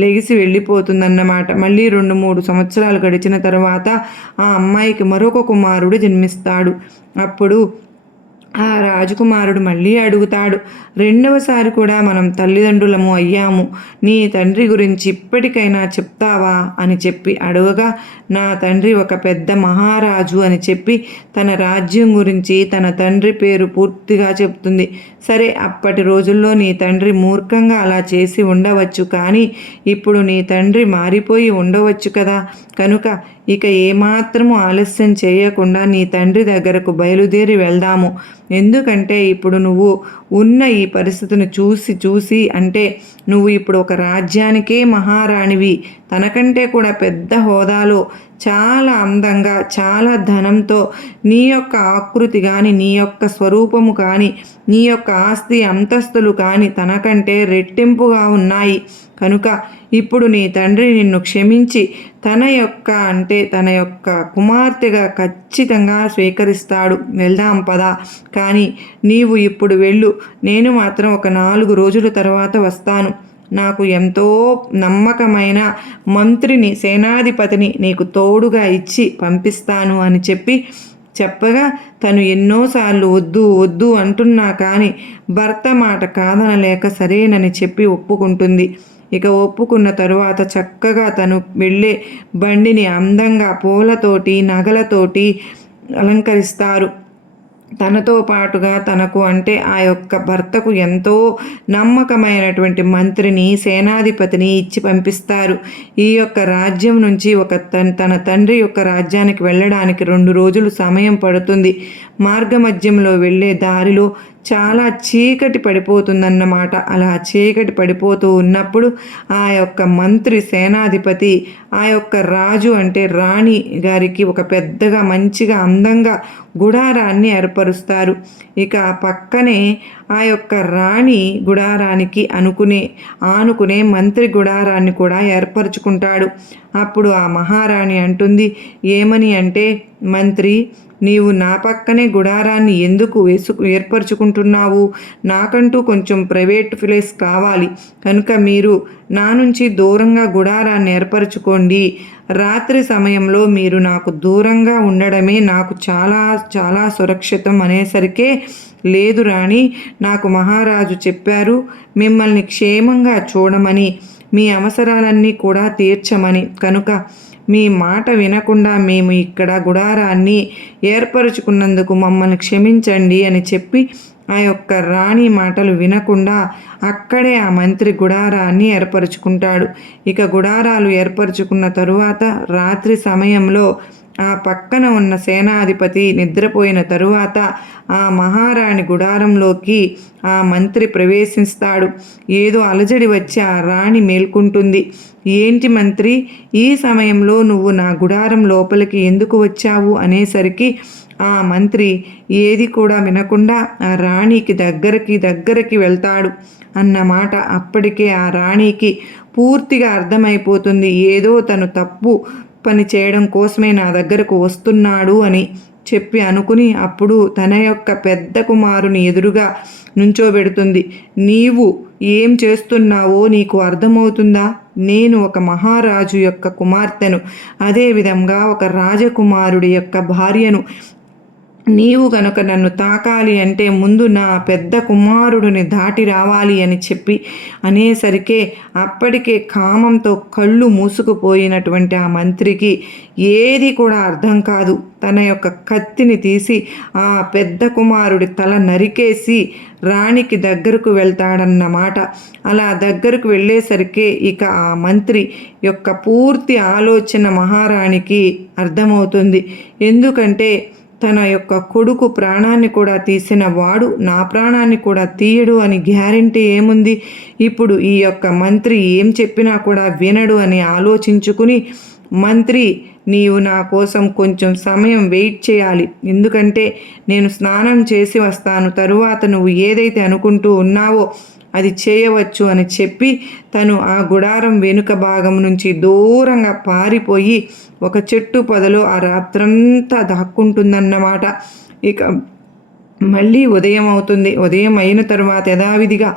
లెగిసి వెళ్ళిపోతుందన్నమాట. మళ్ళీ 2-3 సంవత్సరాలు గడిచిన తర్వాత ఆ అమ్మాయికి మరొక కుమారుడు జన్మిస్తాడు. అప్పుడు ఆ రాజకుమారుడు మళ్ళీ అడుగుతాడు, రెండవసారి కూడా మనం తల్లిదండ్రులము అయ్యాము, నీ తండ్రి గురించి ఇప్పటికైనా చెప్తావా అని చెప్పి అడగగా నా తండ్రి ఒక పెద్ద మహారాజు అని చెప్పి తన రాజ్యం గురించి తన తండ్రి పేరు పూర్తిగా చెప్తుంది. సరే, అప్పటి రోజుల్లో నీ తండ్రి మూర్ఖంగా అలా చేసి ఉండవచ్చు, కానీ ఇప్పుడు నీ తండ్రి మారిపోయి ఉండవచ్చు కదా, కనుక ఇక ఏమాత్రము ఆలస్యం చేయకుండా నీ తండ్రి దగ్గరకు బయలుదేరి వెళ్దాము, ఎందుకంటే ఇప్పుడు నువ్వు ఉన్న ఈ పరిస్థితిని చూసి అంటే నువ్వు ఇప్పుడు ఒక రాజ్యానికే మహారాణివి, తనకంటే కూడా పెద్ద హోదాలో చాలా అందంగా చాలా ధనంతో నీ యొక్క ఆకృతి కానీ నీ యొక్క స్వరూపము కానీ నీ యొక్క ఆస్తి అంతస్తులు కానీ తనకంటే రెట్టింపుగా ఉన్నాయి, కనుక ఇప్పుడు నీ తండ్రి నిన్ను క్షమించి తన యొక్క కుమార్తెగా ఖచ్చితంగా స్వీకరిస్తాడు, వెళ్దాం పదా, కానీ నీవు ఇప్పుడు వెళ్ళు, నేను మాత్రం ఒక 4 రోజుల తర్వాత వస్తాను, నాకు ఎంతో నమ్మకమైన మంత్రిని సేనాధిపతిని నీకు తోడుగా ఇచ్చి పంపిస్తాను అని చెప్పి చెప్పగా తను ఎన్నోసార్లు వద్దు వద్దు అంటున్నా కానీ భర్త మాట కాదనలేక సరేనని చెప్పి ఒప్పుకుంటుంది. ఇక ఒప్పుకున్న తరువాత చక్కగా తను వెళ్ళే బండిని అందంగా పూలతోటి నగలతోటి అలంకరిస్తారు. తనతో పాటుగా తనకు అంటే ఆ యొక్క భర్తకు ఎంతో నమ్మకమైనటువంటి మంత్రిని సేనాధిపతిని ఇచ్చి పంపిస్తారు. ఈ యొక్క రాజ్యం నుంచి తన తండ్రి యొక్క రాజ్యానికి వెళ్ళడానికి 2 రోజులు సమయం పడుతుంది. మార్గమధ్యంలో వెళ్ళే దారిలో చాలా చీకటి పడిపోతుందన్నమాట. అలా చీకటి పడిపోతూ ఉన్నప్పుడు ఆ యొక్క మంత్రి సేనాధిపతి ఆ యొక్క రాజు అంటే రాణి గారికి ఒక పెద్దగా మంచిగా అందంగా గుడారాన్ని ఏర్పరుస్తారు. ఇక పక్కనే ఆ యొక్క రాణి గుడారానికి ఆనుకునే మంత్రి గుడారాన్ని కూడా ఏర్పరచుకుంటాడు. అప్పుడు ఆ మహారాణి అంటుంది, ఏమని అంటే, మంత్రి నీవు నా పక్కనే గుడారాన్ని ఎందుకు ఏర్పరచుకుంటున్నావు? నాకంటూ కొంచెం ప్రైవేట్ ప్లేస్ కావాలి కనుక మీరు నా నుంచి దూరంగా గుడారాన్ని ఏర్పరచుకోండి. రాత్రి సమయంలో మీరు నాకు దూరంగా ఉండడమే నాకు చాలా చాలా సురక్షితం అనేసరికే, లేదు రాణి, నాకు మహారాజు చెప్పారు మిమ్మల్ని క్షేమంగా చూడమని, మీ అవసరాలన్నీ కూడా తీర్చమని. కనుక మీ మాట వినకుండా మేము ఇక్కడ గుడారాన్ని ఏర్పరచుకున్నందుకు మమ్మల్ని క్షమించండి అని చెప్పి ఆ యొక్క రాణి మాటలు వినకుండా అక్కడే ఆ మంత్రి గుడారాన్ని ఏర్పరచుకుంటాడు. ఇక గుడారాలు ఏర్పరచుకున్న తరువాత రాత్రి సమయంలో ఆ పక్కన ఉన్న సేనాధిపతి నిద్రపోయిన తరువాత ఆ మహారాణి గుడారంలోకి ఆ మంత్రి ప్రవేశిస్తాడు. ఏదో అలజడి వచ్చి ఆ రాణి మేల్కుంటుంది. ఏంటి మంత్రి, ఈ సమయంలో నువ్వు నా గుడారం లోపలికి ఎందుకు వచ్చావు అనేసరికి ఆ మంత్రి ఏది కూడా వినకుండా ఆ రాణికి దగ్గరికి వెళ్తాడు అన్నమాట. అప్పటికే ఆ రాణికి పూర్తిగా అర్థమైపోతుంది, ఏదో తను తప్పు పని చేయడం కోసమే నా దగ్గరకు వస్తున్నాడు అని చెప్పి అనుకుని అప్పుడు తన యొక్క పెద్ద కుమారుని ఎదురుగా నుంచోబెడుతుంది. నీవు ఏం చేస్తున్నావో నీకు అర్థమవుతుందా? నేను ఒక మహారాజు యొక్క కుమార్తెను, అదేవిధంగా ఒక రాజకుమారుడి యొక్క భార్యను. నీవు కనుక నన్ను తాకాలి అంటే ముందు నా పెద్ద కుమారుడిని దాటి రావాలి అని చెప్పి అనేసరికే అప్పటికే కామంతో కళ్ళు మూసుకుపోయినటువంటి ఆ మంత్రికి ఏది కూడా అర్థం కాదు. తన యొక్క కత్తిని తీసి ఆ పెద్ద కుమారుడి తల నరికేసి రాణికి దగ్గరకు వెళ్తాడన్నమాట. అలా దగ్గరకు వెళ్ళేసరికి ఇక ఆ మంత్రి యొక్క పూర్తి ఆలోచన మహారాణికి అర్థమవుతుంది. ఎందుకంటే తన యొక్క కొడుకు ప్రాణాన్ని కూడా తీసిన వాడు నా ప్రాణాన్ని కూడా తీయడు అని గ్యారెంటీ ఏముంది? ఇప్పుడు ఈ యొక్క మంత్రి ఏం చెప్పినా కూడా వినడు అని ఆలోచించుకుని, మంత్రి నీవు నా కోసం కొంచెం సమయం వెయిట్ చేయాలి, ఎందుకంటే నేను స్నానం చేసి వస్తాను, తరువాత నువ్వు ఏదైతే అనుకుంటూ ఉన్నావో అది చేయవచ్చు అని చెప్పి తను ఆ గుడారం వెనుక భాగం నుంచి దూరంగా పారిపోయి ఒక చెట్టు పొదలో ఆ రాత్రంతా దాక్కుంటుందన్నమాట. ఇక మళ్ళీ ఉదయం అవుతుంది. ఉదయం అయిన తర్వాత యథావిధిగా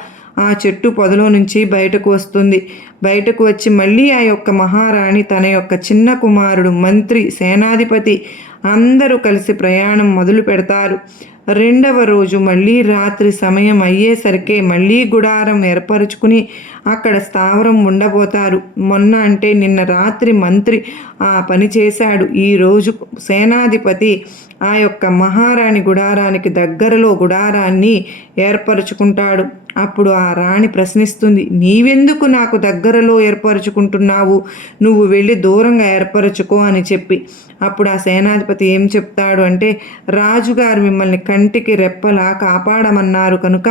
ఆ చెట్టు పొదలో నుంచి బయటకు వస్తుంది. బయటకు వచ్చి మళ్ళీ ఆ యొక్క మహారాణి తన యొక్క చిన్న కుమారుడు మంత్రి సేనాధిపతి అందరూ కలిసి ప్రయాణం మొదలు పెడతారు. 2వ రోజు మళ్ళీ రాత్రి సమయం అయ్యేసరికి మళ్ళీ గుడారం ఏర్పరచుకుని అక్కడ స్థావరం ఉండబోతారు. మొన్న అంటే నిన్న రాత్రి మంత్రి ఆ పని చేశాడు. ఈరోజు సేనాధిపతి ఆ యొక్క మహారాణి గుడారానికి దగ్గరలో గుడారాన్ని ఏర్పరచుకుంటాడు. అప్పుడు ఆ రాణి ప్రశ్నిస్తుంది, నీవెందుకు నాకు దగ్గరలో ఏర్పరచుకుంటున్నావు? నువ్వు వెళ్ళి దూరంగా ఏర్పరచుకో అని చెప్పి. అప్పుడు ఆ సేనాధిపతి ఏం చెప్తాడు అంటే, రాజుగారు మిమ్మల్ని కంటికి రెప్పలా కాపాడమన్నారు కనుక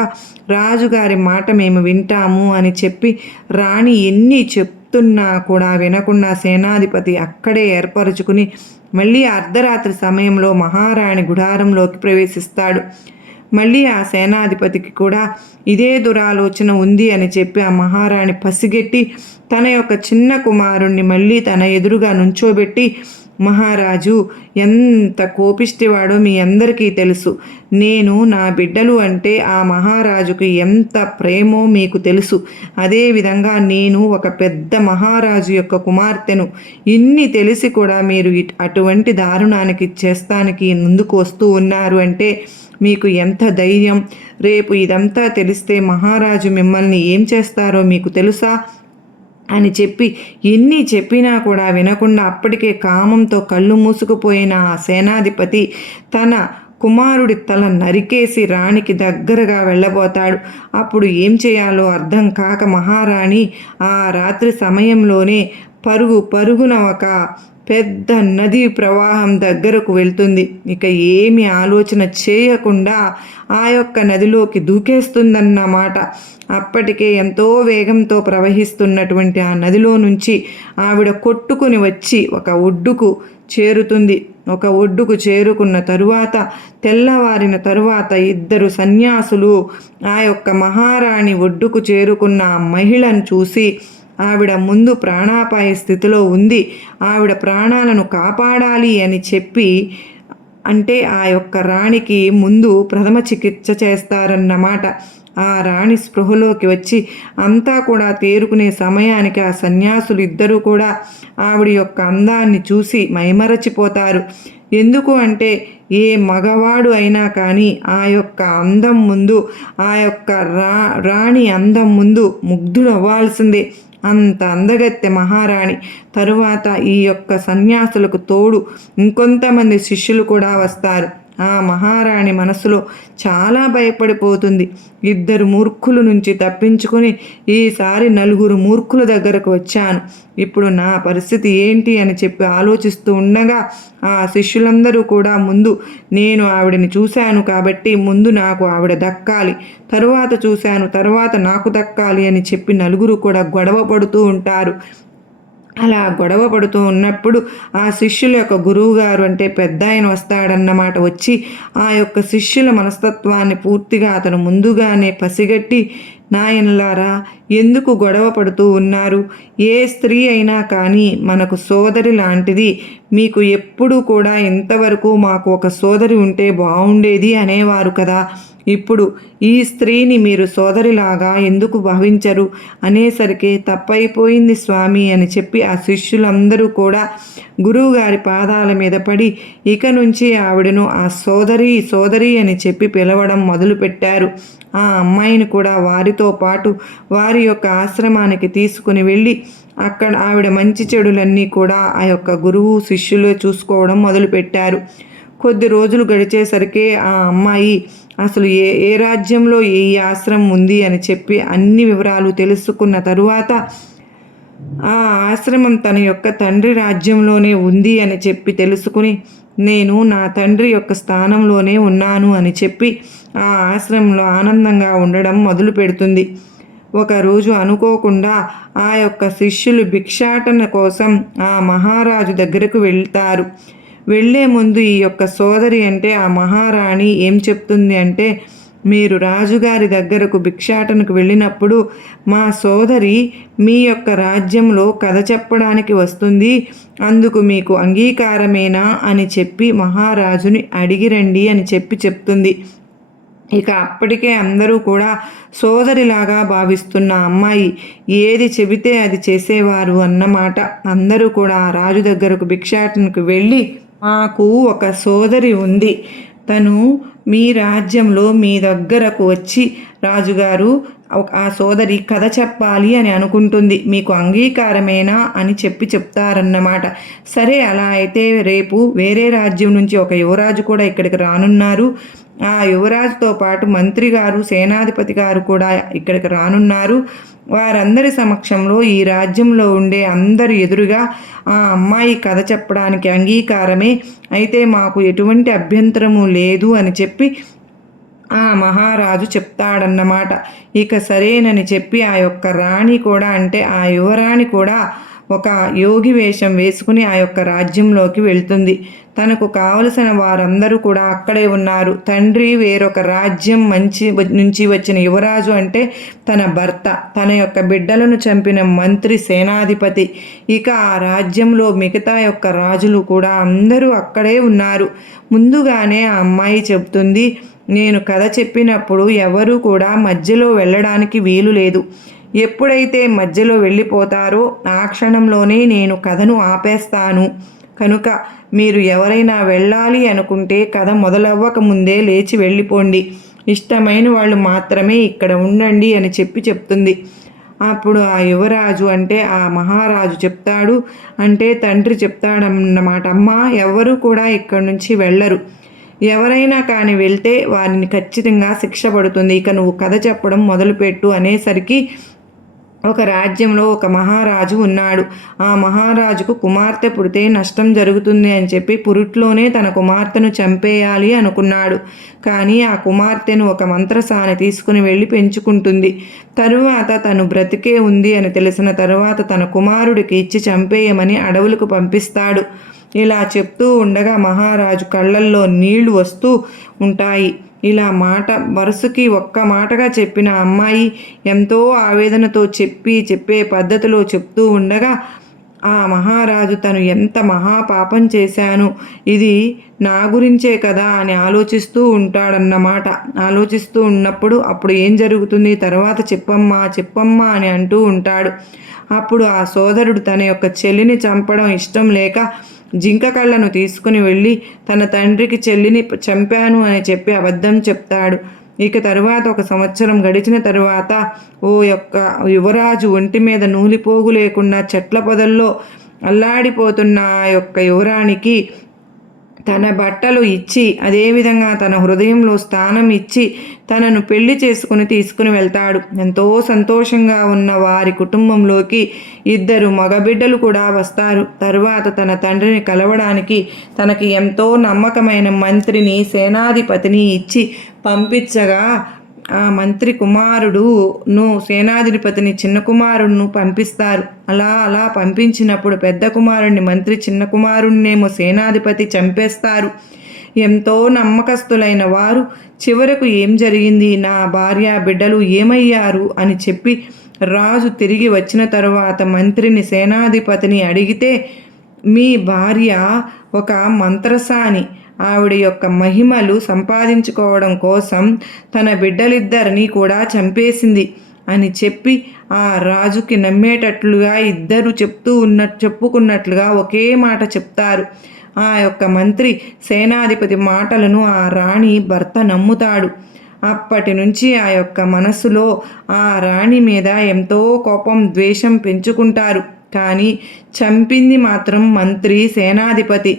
రాజుగారి మాట మేము వింటాము అని చెప్పి రాణి ఎన్ని చెప్తున్నా కూడా వినకుండా సేనాధిపతి అక్కడే ఏర్పరచుకుని మళ్ళీ అర్ధరాత్రి సమయంలో మహారాణి గుడారంలోకి ప్రవేశిస్తాడు. మళ్ళీ ఆ సేనాధిపతికి కూడా ఇదే దురాలోచన ఉంది అని చెప్పి ఆ మహారాణి పసిగెట్టి తన యొక్క చిన్న కుమారుణ్ణి మళ్ళీ తన ఎదురుగా నుంచోబెట్టి మహారాజు ఎంత కోపిష్టివాడో మీ అందరికీ తెలుసు. నేను నా బిడ్డలు అంటే ఆ మహారాజుకు ఎంత ప్రేమో మీకు తెలుసు. అదేవిధంగా నేను ఒక పెద్ద మహారాజు యొక్క కుమార్తెను. ఇన్ని తెలిసి కూడా మీరు అటువంటి దారుణానికి చేస్తానికి ముందుకు వస్తూ ఉన్నారు అంటే మీకు ఎంత ధైర్యం! రేపు ఇదంతా తెలిస్తే మహారాజు మిమ్మల్ని ఏం చేస్తారో మీకు తెలుసా అని చెప్పి ఎన్ని చెప్పినా కూడా వినకుండా అప్పటికే కామంతో కళ్ళు మూసుకుపోయిన ఆ సేనాధిపతి తన కుమారుడి తల నరికేసి రాణికి దగ్గరగా వెళ్ళబోతాడు. అప్పుడు ఏం చేయాలో అర్థం కాక మహారాణి ఆ రాత్రి సమయంలోనే పరుగున ఒక పెద్ద నది ప్రవాహం దగ్గరకు వెళ్తుంది. ఇక ఏమి ఆలోచన చేయకుండా ఆ యొక్క నదిలోకి దూకేస్తుందన్నమాట. అప్పటికే ఎంతో వేగంతో ప్రవహిస్తున్నటువంటి ఆ నదిలో నుంచి ఆవిడ కొట్టుకుని వచ్చి ఒక ఒడ్డుకు చేరుతుంది. ఒక ఒడ్డుకు చేరుకున్న తరువాత తెల్లవారిన తరువాత ఇద్దరు సన్యాసులు ఆ యొక్క మహారాణి ఒడ్డుకు చేరుకున్న ఆ మహిళను చూసి ఆవిడ ముందు ప్రాణాపాయ స్థితిలో ఉంది, ఆవిడ ప్రాణాలను కాపాడాలి అని చెప్పి అంటే ఆ యొక్క రాణికి ముందు ప్రథమ చికిత్స చేస్తారన్నమాట. ఆ రాణి స్పృహలోకి వచ్చి అంతా కూడా తేరుకునే సమయానికి ఆ సన్యాసులు ఇద్దరూ కూడా ఆవిడ యొక్క అందాన్ని చూసి మైమరచిపోతారు. ఎందుకు అంటే ఏ మగవాడు అయినా కానీ ఆ యొక్క అందం ముందు ఆ యొక్క రాణి అందం ముందు ముగ్ధుడవ్వాల్సిందే. అంత అందగత్తె మహారాణి. తరువాత ఈ యొక్క సన్యాసులకు తోడు ఇంకొంతమంది శిష్యులు కూడా వస్తారు. ఆ మహారాణి మనసులో చాలా భయపడిపోతుంది. ఇద్దరు మూర్ఖుల నుంచి తప్పించుకొని ఈసారి నలుగురు మూర్ఖుల దగ్గరకు వచ్చాను, ఇప్పుడు నా పరిస్థితి ఏంటి అని చెప్పి ఆలోచిస్తూ ఉండగా ఆ శిష్యులందరూ కూడా ముందు నేను ఆవిడని చూశాను కాబట్టి ముందు నాకు ఆవిడ దక్కాలి, తరువాత చూశాను తర్వాత నాకు దక్కాలి అని చెప్పి నలుగురు కూడా గొడవ పడుతూ ఉంటారు. అలా గొడవ పడుతూ ఉన్నప్పుడు ఆ శిష్యుల యొక్క గురువుగారు అంటే పెద్ద ఆయన వస్తాడన్నమాట. వచ్చి ఆ యొక్క శిష్యుల మనస్తత్వాన్ని పూర్తిగా అతను ముందుగానే పసిగట్టి, నాయనలారా ఎందుకు గొడవ పడుతూ ఉన్నారు? ఏ స్త్రీ అయినా కానీ మనకు సోదరి లాంటిది. మీకు ఎప్పుడు కూడా ఇంతవరకు మాకు ఒక సోదరి ఉంటే బాగుండేది అనేవారు కదా. ఇప్పుడు ఈ స్త్రీని మీరు సోదరిలాగా ఎందుకు భావించరు అనేసరికి తప్పైపోయింది స్వామి అని చెప్పి ఆ శిష్యులందరూ కూడా గురువుగారి పాదాల మీద పడి ఇక నుంచి ఆవిడను ఆ సోదరి అని చెప్పి పిలవడం మొదలుపెట్టారు. ఆ అమ్మాయిని కూడా వారితో పాటు వారి యొక్క ఆశ్రమానికి తీసుకుని వెళ్ళి అక్కడ ఆవిడ మంచి చెడులన్నీ కూడా ఆ యొక్క గురువు శిష్యులు చూసుకోవడం మొదలుపెట్టారు. కొద్ది రోజులు గడిచేసరికి ఆ అమ్మాయి అసలు ఏ రాజ్యంలో ఏ ఆశ్రమం ఉంది అని చెప్పి అన్ని వివరాలు తెలుసుకున్న తరువాత ఆ ఆశ్రమం తన యొక్క తండ్రి రాజ్యంలోనే ఉంది అని చెప్పి తెలుసుకుని నేను నా తండ్రి యొక్క స్థానంలోనే ఉన్నాను అని చెప్పి ఆ ఆశ్రమంలో ఆనందంగా ఉండడం మొదలు పెడుతుంది. ఒకరోజు అనుకోకుండా ఆ యొక్క శిష్యులు భిక్షాటన కోసం ఆ మహారాజు దగ్గరకు వెళ్తారు. వెళ్ళే ముందు ఈ యొక్క సోదరి అంటే ఆ మహారాణి ఏం చెప్తుంది అంటే, మీరు రాజుగారి దగ్గరకు భిక్షాటనకు వెళ్ళినప్పుడు మా సోదరి మీ యొక్క రాజ్యంలో కథ చెప్పడానికి వస్తుంది, అందుకు మీకు అంగీకారమేనా అని చెప్పి మహారాజుని అడిగిరండి అని చెప్తుంది. ఇక అప్పటికే అందరూ కూడా సోదరిలాగా భావిస్తున్న అమ్మాయి ఏది చెబితే అది చేసేవారు అన్నమాట. అందరూ కూడా రాజు దగ్గరకు భిక్షాటనకు వెళ్ళి, మాకు ఒక సోదరి ఉంది, తను మీ రాజ్యంలో మీ దగ్గరకు వచ్చి రాజుగారు ఆ సోదరి కథ చెప్పాలి అని అనుకుంటుంది, మీకు అంగీకారమేనా అని చెప్తారన్నమాట. సరే అలా అయితే రేపు వేరే రాజ్యం నుంచి ఒక యువరాజు కూడా ఇక్కడికి రానున్నారు, ఆ యువరాజుతో పాటు మంత్రి గారు సేనాధిపతి గారు కూడా ఇక్కడికి రానున్నారు, వారందరి సమక్షంలో ఈ రాజ్యంలో ఉండే అందరి ఎదురుగా ఆ అమ్మాయి కథ చెప్పడానికి అంగీకారమే, అయితే మాకు ఎటువంటి అభ్యంతరము లేదు అని చెప్పి ఆ మహారాజు చెప్తాడన్నమాట. ఇక సరేనని చెప్పి ఆ యొక్క రాణి కూడా అంటే ఆ యువరాణి కూడా ఒక యోగి వేషం వేసుకుని ఆ యొక్క రాజ్యంలోకి వెళ్తుంది. తనకు కావలసిన వారందరూ కూడా అక్కడే ఉన్నారు. తండ్రి వేరొక రాజ్యం నుంచి వచ్చిన యువరాజు అంటే తన భర్త, తన యొక్క బిడ్డలను చంపిన మంత్రి సేనాధిపతి, ఇక ఆ రాజ్యంలో మిగతా యొక్క రాజులు కూడా అందరూ అక్కడే ఉన్నారు. ముందుగానే ఆ అమ్మాయి చెబుతుంది, నేను కథ చెప్పినప్పుడు ఎవరూ కూడా మధ్యలో వెళ్ళడానికి వీలు లేదు. ఎప్పుడైతే మధ్యలో వెళ్ళిపోతారో ఆ క్షణంలోనే నేను కథను ఆపేస్తాను. కనుక మీరు ఎవరైనా వెళ్ళాలి అనుకుంటే కథ మొదలవ్వక ముందే లేచి వెళ్ళిపోండి. ఇష్టమైన వాళ్ళు మాత్రమే ఇక్కడ ఉండండి అని చెప్తుంది. అప్పుడు ఆ యువరాజు అంటే ఆ మహారాజు చెప్తాడు, అంటే తండ్రి చెప్తాడన్నమాట, అమ్మ ఎవరు కూడా ఇక్కడి నుంచి వెళ్ళరు. ఎవరైనా కానీ వెళ్తే వారిని ఖచ్చితంగా శిక్ష పడుతుంది. ఇక నువ్వు కథ చెప్పడం మొదలుపెట్టు అనేసరికి ఒక రాజ్యంలో ఒక మహారాజు ఉన్నాడు. ఆ మహారాజుకు కుమార్తె పుడితే నష్టం జరుగుతుంది అని చెప్పి పురిట్లోనే తన కుమార్తెను చంపేయాలి అనుకున్నాడు. కానీ ఆ కుమార్తెను ఒక మంత్రసాని తీసుకుని వెళ్ళి పెంచుకుంటుంది. తరువాత తను బ్రతికే ఉంది అని తెలిసిన తరువాత తన కుమారుడికి ఇచ్చి చంపేయమని అడవులకు పంపిస్తాడు. ఇలా చెప్తూ ఉండగా మహారాజు కళ్ళల్లో నీళ్లు వస్తూ ఉంటాయి. ఇలా మాట వరుసకి ఒక్క మాటగా చెప్పిన అమ్మాయి ఎంతో ఆవేదనతో చెప్పే పద్ధతిలో చెప్తూ ఉండగా ఆ మహారాజు తను ఎంత మహాపాపం చేశాను, ఇది నా గురించే కదా అని ఆలోచిస్తూ ఉంటాడన్నమాట. ఆలోచిస్తూ ఉన్నప్పుడు అప్పుడు ఏం జరుగుతుంది, తర్వాత చెప్పమ్మా అని అంటూ ఉంటాడు. అప్పుడు ఆ సోదరుడు తన యొక్క చెల్లిని చంపడం ఇష్టం లేక జింక కళ్ళను తీసుకుని వెళ్ళి తన తండ్రికి చెల్లిని చంపాను అని చెప్పి అబద్ధం చెప్తాడు. ఇక తరువాత 1 సంవత్సరం గడిచిన తరువాత ఓ యొక్క యువరాజు ఒంటి మీద నూలిపోగు లేకుండా చెట్ల పొదల్లో అల్లాడిపోతున్న ఆ యొక్క యువరానికి తన బట్టలు ఇచ్చి, అదేవిధంగా తన హృదయంలో స్థానం ఇచ్చి తనను పెళ్లి చేసుకుని తీసుకుని వెళ్తాడు. ఎంతో సంతోషంగా ఉన్న వారి కుటుంబంలోకి 2 మగబిడ్డలు కూడా వస్తారు. తరువాత తన తండ్రిని కలవడానికి తనకి ఎంతో నమ్మకమైన మంత్రిని సేనాధిపతిని ఇచ్చి పంపించగా ఆ మంత్రి కుమారుడును సేనాధిపతిని చిన్న కుమారుడును పంపిస్తారు. అలా పంపించినప్పుడు పెద్ద కుమారుడిని మంత్రి, చిన్న కుమారుడినేమో సేనాధిపతి చంపేస్తారు. ఎంతో నమ్మకస్తులైన వారు చివరకు ఏం జరిగింది, నా భార్య బిడ్డలు ఏమయ్యారు అని చెప్పి రాజు తిరిగి వచ్చిన తరువాత మంత్రిని సేనాధిపతిని అడిగితే, మీ భార్య ఒక మంత్రసాని, ఆవిడ యొక్క మహిమలు సంపాదించుకోవడం కోసం తన బిడ్డలిద్దరినీ కూడా చంపేసింది అని చెప్పి ఆ రాజుకి నమ్మేటట్లుగా ఇద్దరు చెప్పుకున్నట్లుగా ఒకే మాట చెప్తారు. ఆ యొక్క మంత్రి సేనాధిపతి మాటలను ఆ రాణి భర్త నమ్ముతాడు. అప్పటి నుంచి ఆ యొక్క మనసులో ఆ రాణి మీద ఎంతో కోపం, ద్వేషం పెంచుకుంటారు. కానీ చంపింది మాత్రం మంత్రి, సేనాధిపతి.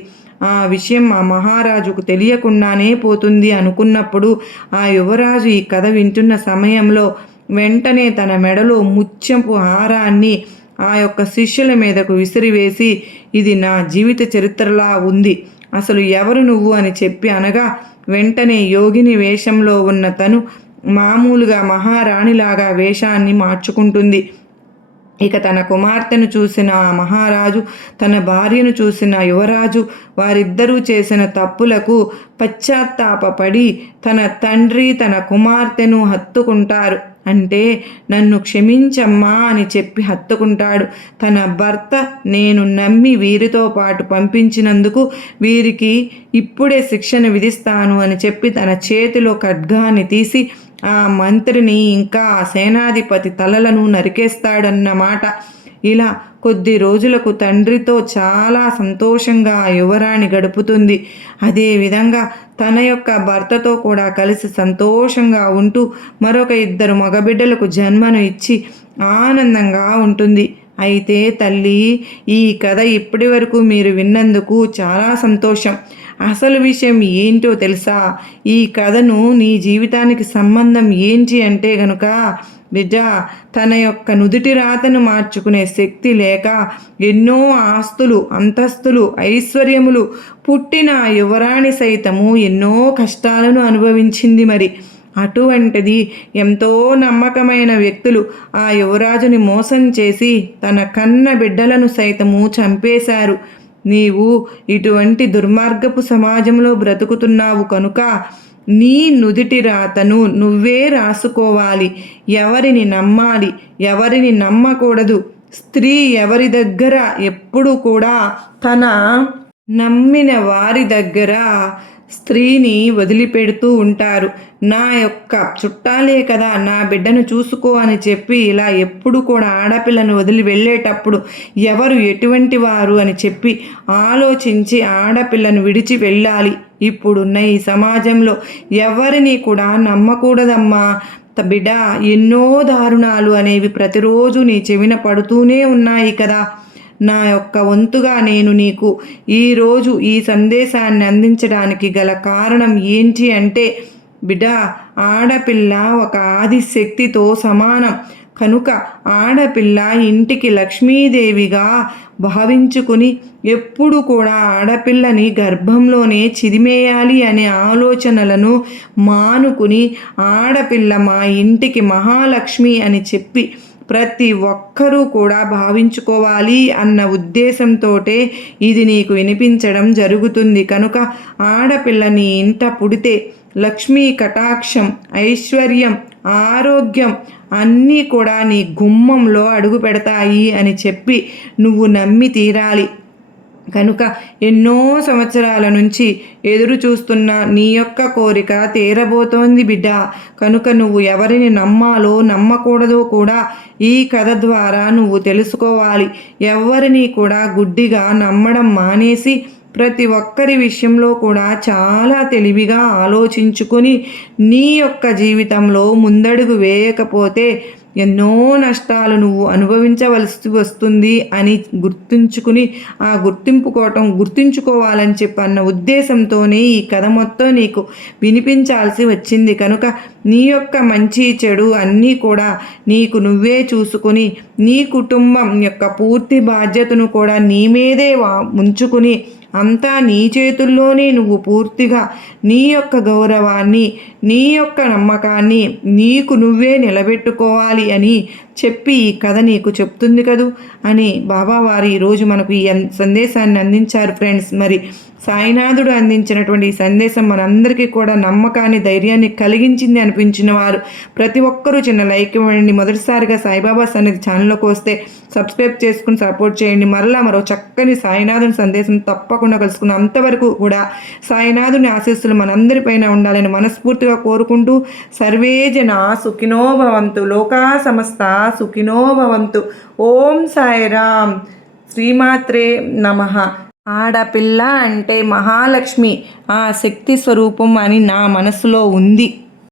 ఆ విషయం ఆ మహారాజుకు తెలియకుండానే పోతుంది అనుకున్నప్పుడు ఆ యువరాజు ఈ కథ వింటున్న సమయంలో వెంటనే తన మెడలో ముత్యపు హారాన్ని ఆ యొక్క శిష్యుల మీదకు విసిరివేసి, ఇది నా జీవిత చరిత్రలా ఉంది, అసలు ఎవరు నువ్వు అని చెప్పి అనగా వెంటనే యోగిని వేషంలో ఉన్న తను మామూలుగా మహారాణిలాగా వేషాన్ని మార్చుకుంటుంది. ఇక తన కుమార్తెను చూసిన ఆ మహారాజు, తన భార్యను చూసిన యువరాజు వారిద్దరూ చేసిన తప్పులకు పశ్చాత్తాపపడి తన తండ్రి తన కుమార్తెను హత్తుకుంటారు. అంటే నన్ను క్షమించమ్మా అని చెప్పి హత్తుకుంటాడు. తన భర్త నేను నమ్మి వీరితో పాటు పంపించినందుకు వీరికి ఇప్పుడే శిక్షను విధిస్తాను అని చెప్పి తన చేతిలో ఖడ్గాన్ని తీసి ఆ మంత్రిని ఇంకా ఆ సేనాధిపతి తలలను నరికేస్తాడన్నమాట. ఇలా కొద్ది రోజులకు తండ్రితో చాలా సంతోషంగా ఆ యువరాణి గడుపుతుంది. అదేవిధంగా తన యొక్క భర్తతో కూడా కలిసి సంతోషంగా ఉంటూ మరొక 2 మగబిడ్డలకు జన్మను ఇచ్చి ఆనందంగా ఉంటుంది. అయితే తల్లి, ఈ కథ ఇప్పటి వరకు మీరు విన్నందుకు చాలా సంతోషం. అసలు విషయం ఏంటో తెలుసా? ఈ కథను నీ జీవితానికి సంబంధం ఏంటి అంటే గనుక బిడ్డ, తన యొక్క నుదుటి రాతను మార్చుకునే శక్తి లేక ఎన్నో ఆస్తులు, అంతస్తులు, ఐశ్వర్యములు పుట్టిన యువరాణి సైతము ఎన్నో కష్టాలను అనుభవించింది. మరి అటువంటిది ఎంతో నమ్మకమైన వ్యక్తులు ఆ యువరాజుని మోసం చేసి తన కన్న బిడ్డలను సైతము చంపేశారు. నీవు ఇటువంటి దుర్మార్గపు సమాజంలో బ్రతుకుతున్నావు కనుక నీ నుదిటి రాతను నువ్వే రాసుకోవాలి. ఎవరిని నమ్మాలి, ఎవరిని నమ్మకూడదు. స్త్రీ ఎవరి దగ్గర ఎప్పుడు కూడా తన నమ్మిన వారి దగ్గర స్త్రీని వదిలిపెడుతూ ఉంటారు. నా యొక్క చుట్టాలే కదా, నా బిడ్డను చూసుకో అని చెప్పి ఇలా ఎప్పుడు కూడా ఆడపిల్లను వదిలి వెళ్ళేటప్పుడు ఎవరు ఎటువంటి వారు అని చెప్పి ఆలోచించి ఆడపిల్లను విడిచి వెళ్ళాలి. ఇప్పుడున్న ఈ సమాజంలో ఎవరిని కూడా నమ్మకూడదమ్మా బిడ్డ. ఎన్నో దారుణాలు అనేవి ప్రతిరోజు నీ చెవిన పడుతూనే ఉన్నాయి కదా. నా యొక్క వంతుగా నేను నీకు ఈరోజు ఈ సందేశాన్ని అందించడానికి గల కారణం ఏంటి అంటే బిడ్డ, ఆడపిల్ల ఒక ఆదిశక్తితో సమానం కనుక ఆడపిల్ల ఇంటికి లక్ష్మీదేవిగా భావించుకుని ఎప్పుడు కూడా ఆడపిల్లని గర్భంలోనే చిదిమేయాలి అనే ఆలోచనలను మానుకుని ఆడపిల్ల మా ఇంటికి మహాలక్ష్మి అని చెప్పి ప్రతి ఒక్కరూ కూడా భావించుకోవాలి అన్న ఉద్దేశంతో ఇది నీకు వినిపించడం జరుగుతుంది. కనుక ఆడపిల్ల నీ ఇంట పుడితే లక్ష్మీ కటాక్షం, ఐశ్వర్యం, ఆరోగ్యం అన్నీ కూడా నీ గుమ్మంలో అడుగు పెడతాయి అని చెప్పి నువ్వు నమ్మి తీరాలి. కనుక ఎన్నో సంవత్సరాల నుంచి ఎదురు చూస్తున్న నీ యొక్క కోరిక తీరబోతోంది బిడ్డ. కనుక నువ్వు ఎవరిని నమ్మాలో నమ్మకూడదో కూడా ఈ కథ ద్వారా నువ్వు తెలుసుకోవాలి. ఎవరిని కూడా గుడ్డిగా నమ్మడం మానేసి ప్రతి ఒక్కరి విషయంలో కూడా చాలా తెలివిగా ఆలోచించుకొని నీ యొక్క జీవితంలో ముందడుగు వేయకపోతే ఎన్నో నష్టాలు నువ్వు అనుభవించవలసి వస్తుంది అని గుర్తుంచుకుని ఆ గుర్తుంచుకోవాలని చెప్పి అన్న ఉద్దేశంతోనే ఈ కథ మొత్తం నీకు వినిపించాల్సి వచ్చింది. కనుక నీ యొక్క మంచి చెడు అన్నీ కూడా నీకు నువ్వే చూసుకుని నీ కుటుంబం యొక్క పూర్తి బాధ్యతను కూడా నీ మీదే ఉంచుకుని అంతా నీ చేతుల్లోనే నువ్వు పూర్తిగా నీ యొక్క గౌరవాన్ని, నీ యొక్క నమ్మకాన్ని నీకు నువ్వే నిలబెట్టుకోవాలి అని చెప్పి ఈ కథ నీకు చెప్తుంది కదూ అని బాబావారు ఈరోజు మనకు ఈ సందేశాన్ని అందించారు ఫ్రెండ్స్. మరి సాయినాథుడు అందించినటువంటి ఈ సందేశం మనందరికీ కూడా నమ్మకాన్ని, ధైర్యాన్ని కలిగించింది అనిపించిన వారు ప్రతి ఒక్కరూ చిన్న లైక్ ఇవ్వండి. మొదటిసారిగా సాయిబాబా సన్నిధి ఛానల్లోకి వస్తే సబ్స్క్రైబ్ చేసుకుని సపోర్ట్ చేయండి. మరో చక్కని సాయినాథుని సందేశం తప్పకుండా కలుసుకున్నాం. అంతవరకు కూడా సాయినాథుని ఆశీస్సులు మనందరిపైన ఉండాలని మనస్ఫూర్తిగా కోరుకుంటూ సర్వే జన సుఖినో భవంతు, లోకా సమస్త సుఖినో భవంతు. ఓం సాయిరామ్. శ్రీమాత్రే నమః. ఆడపిల్ల అంటే మహాలక్ష్మి, ఆ శక్తి స్వరూపం అని నా మనసులో ఉంది.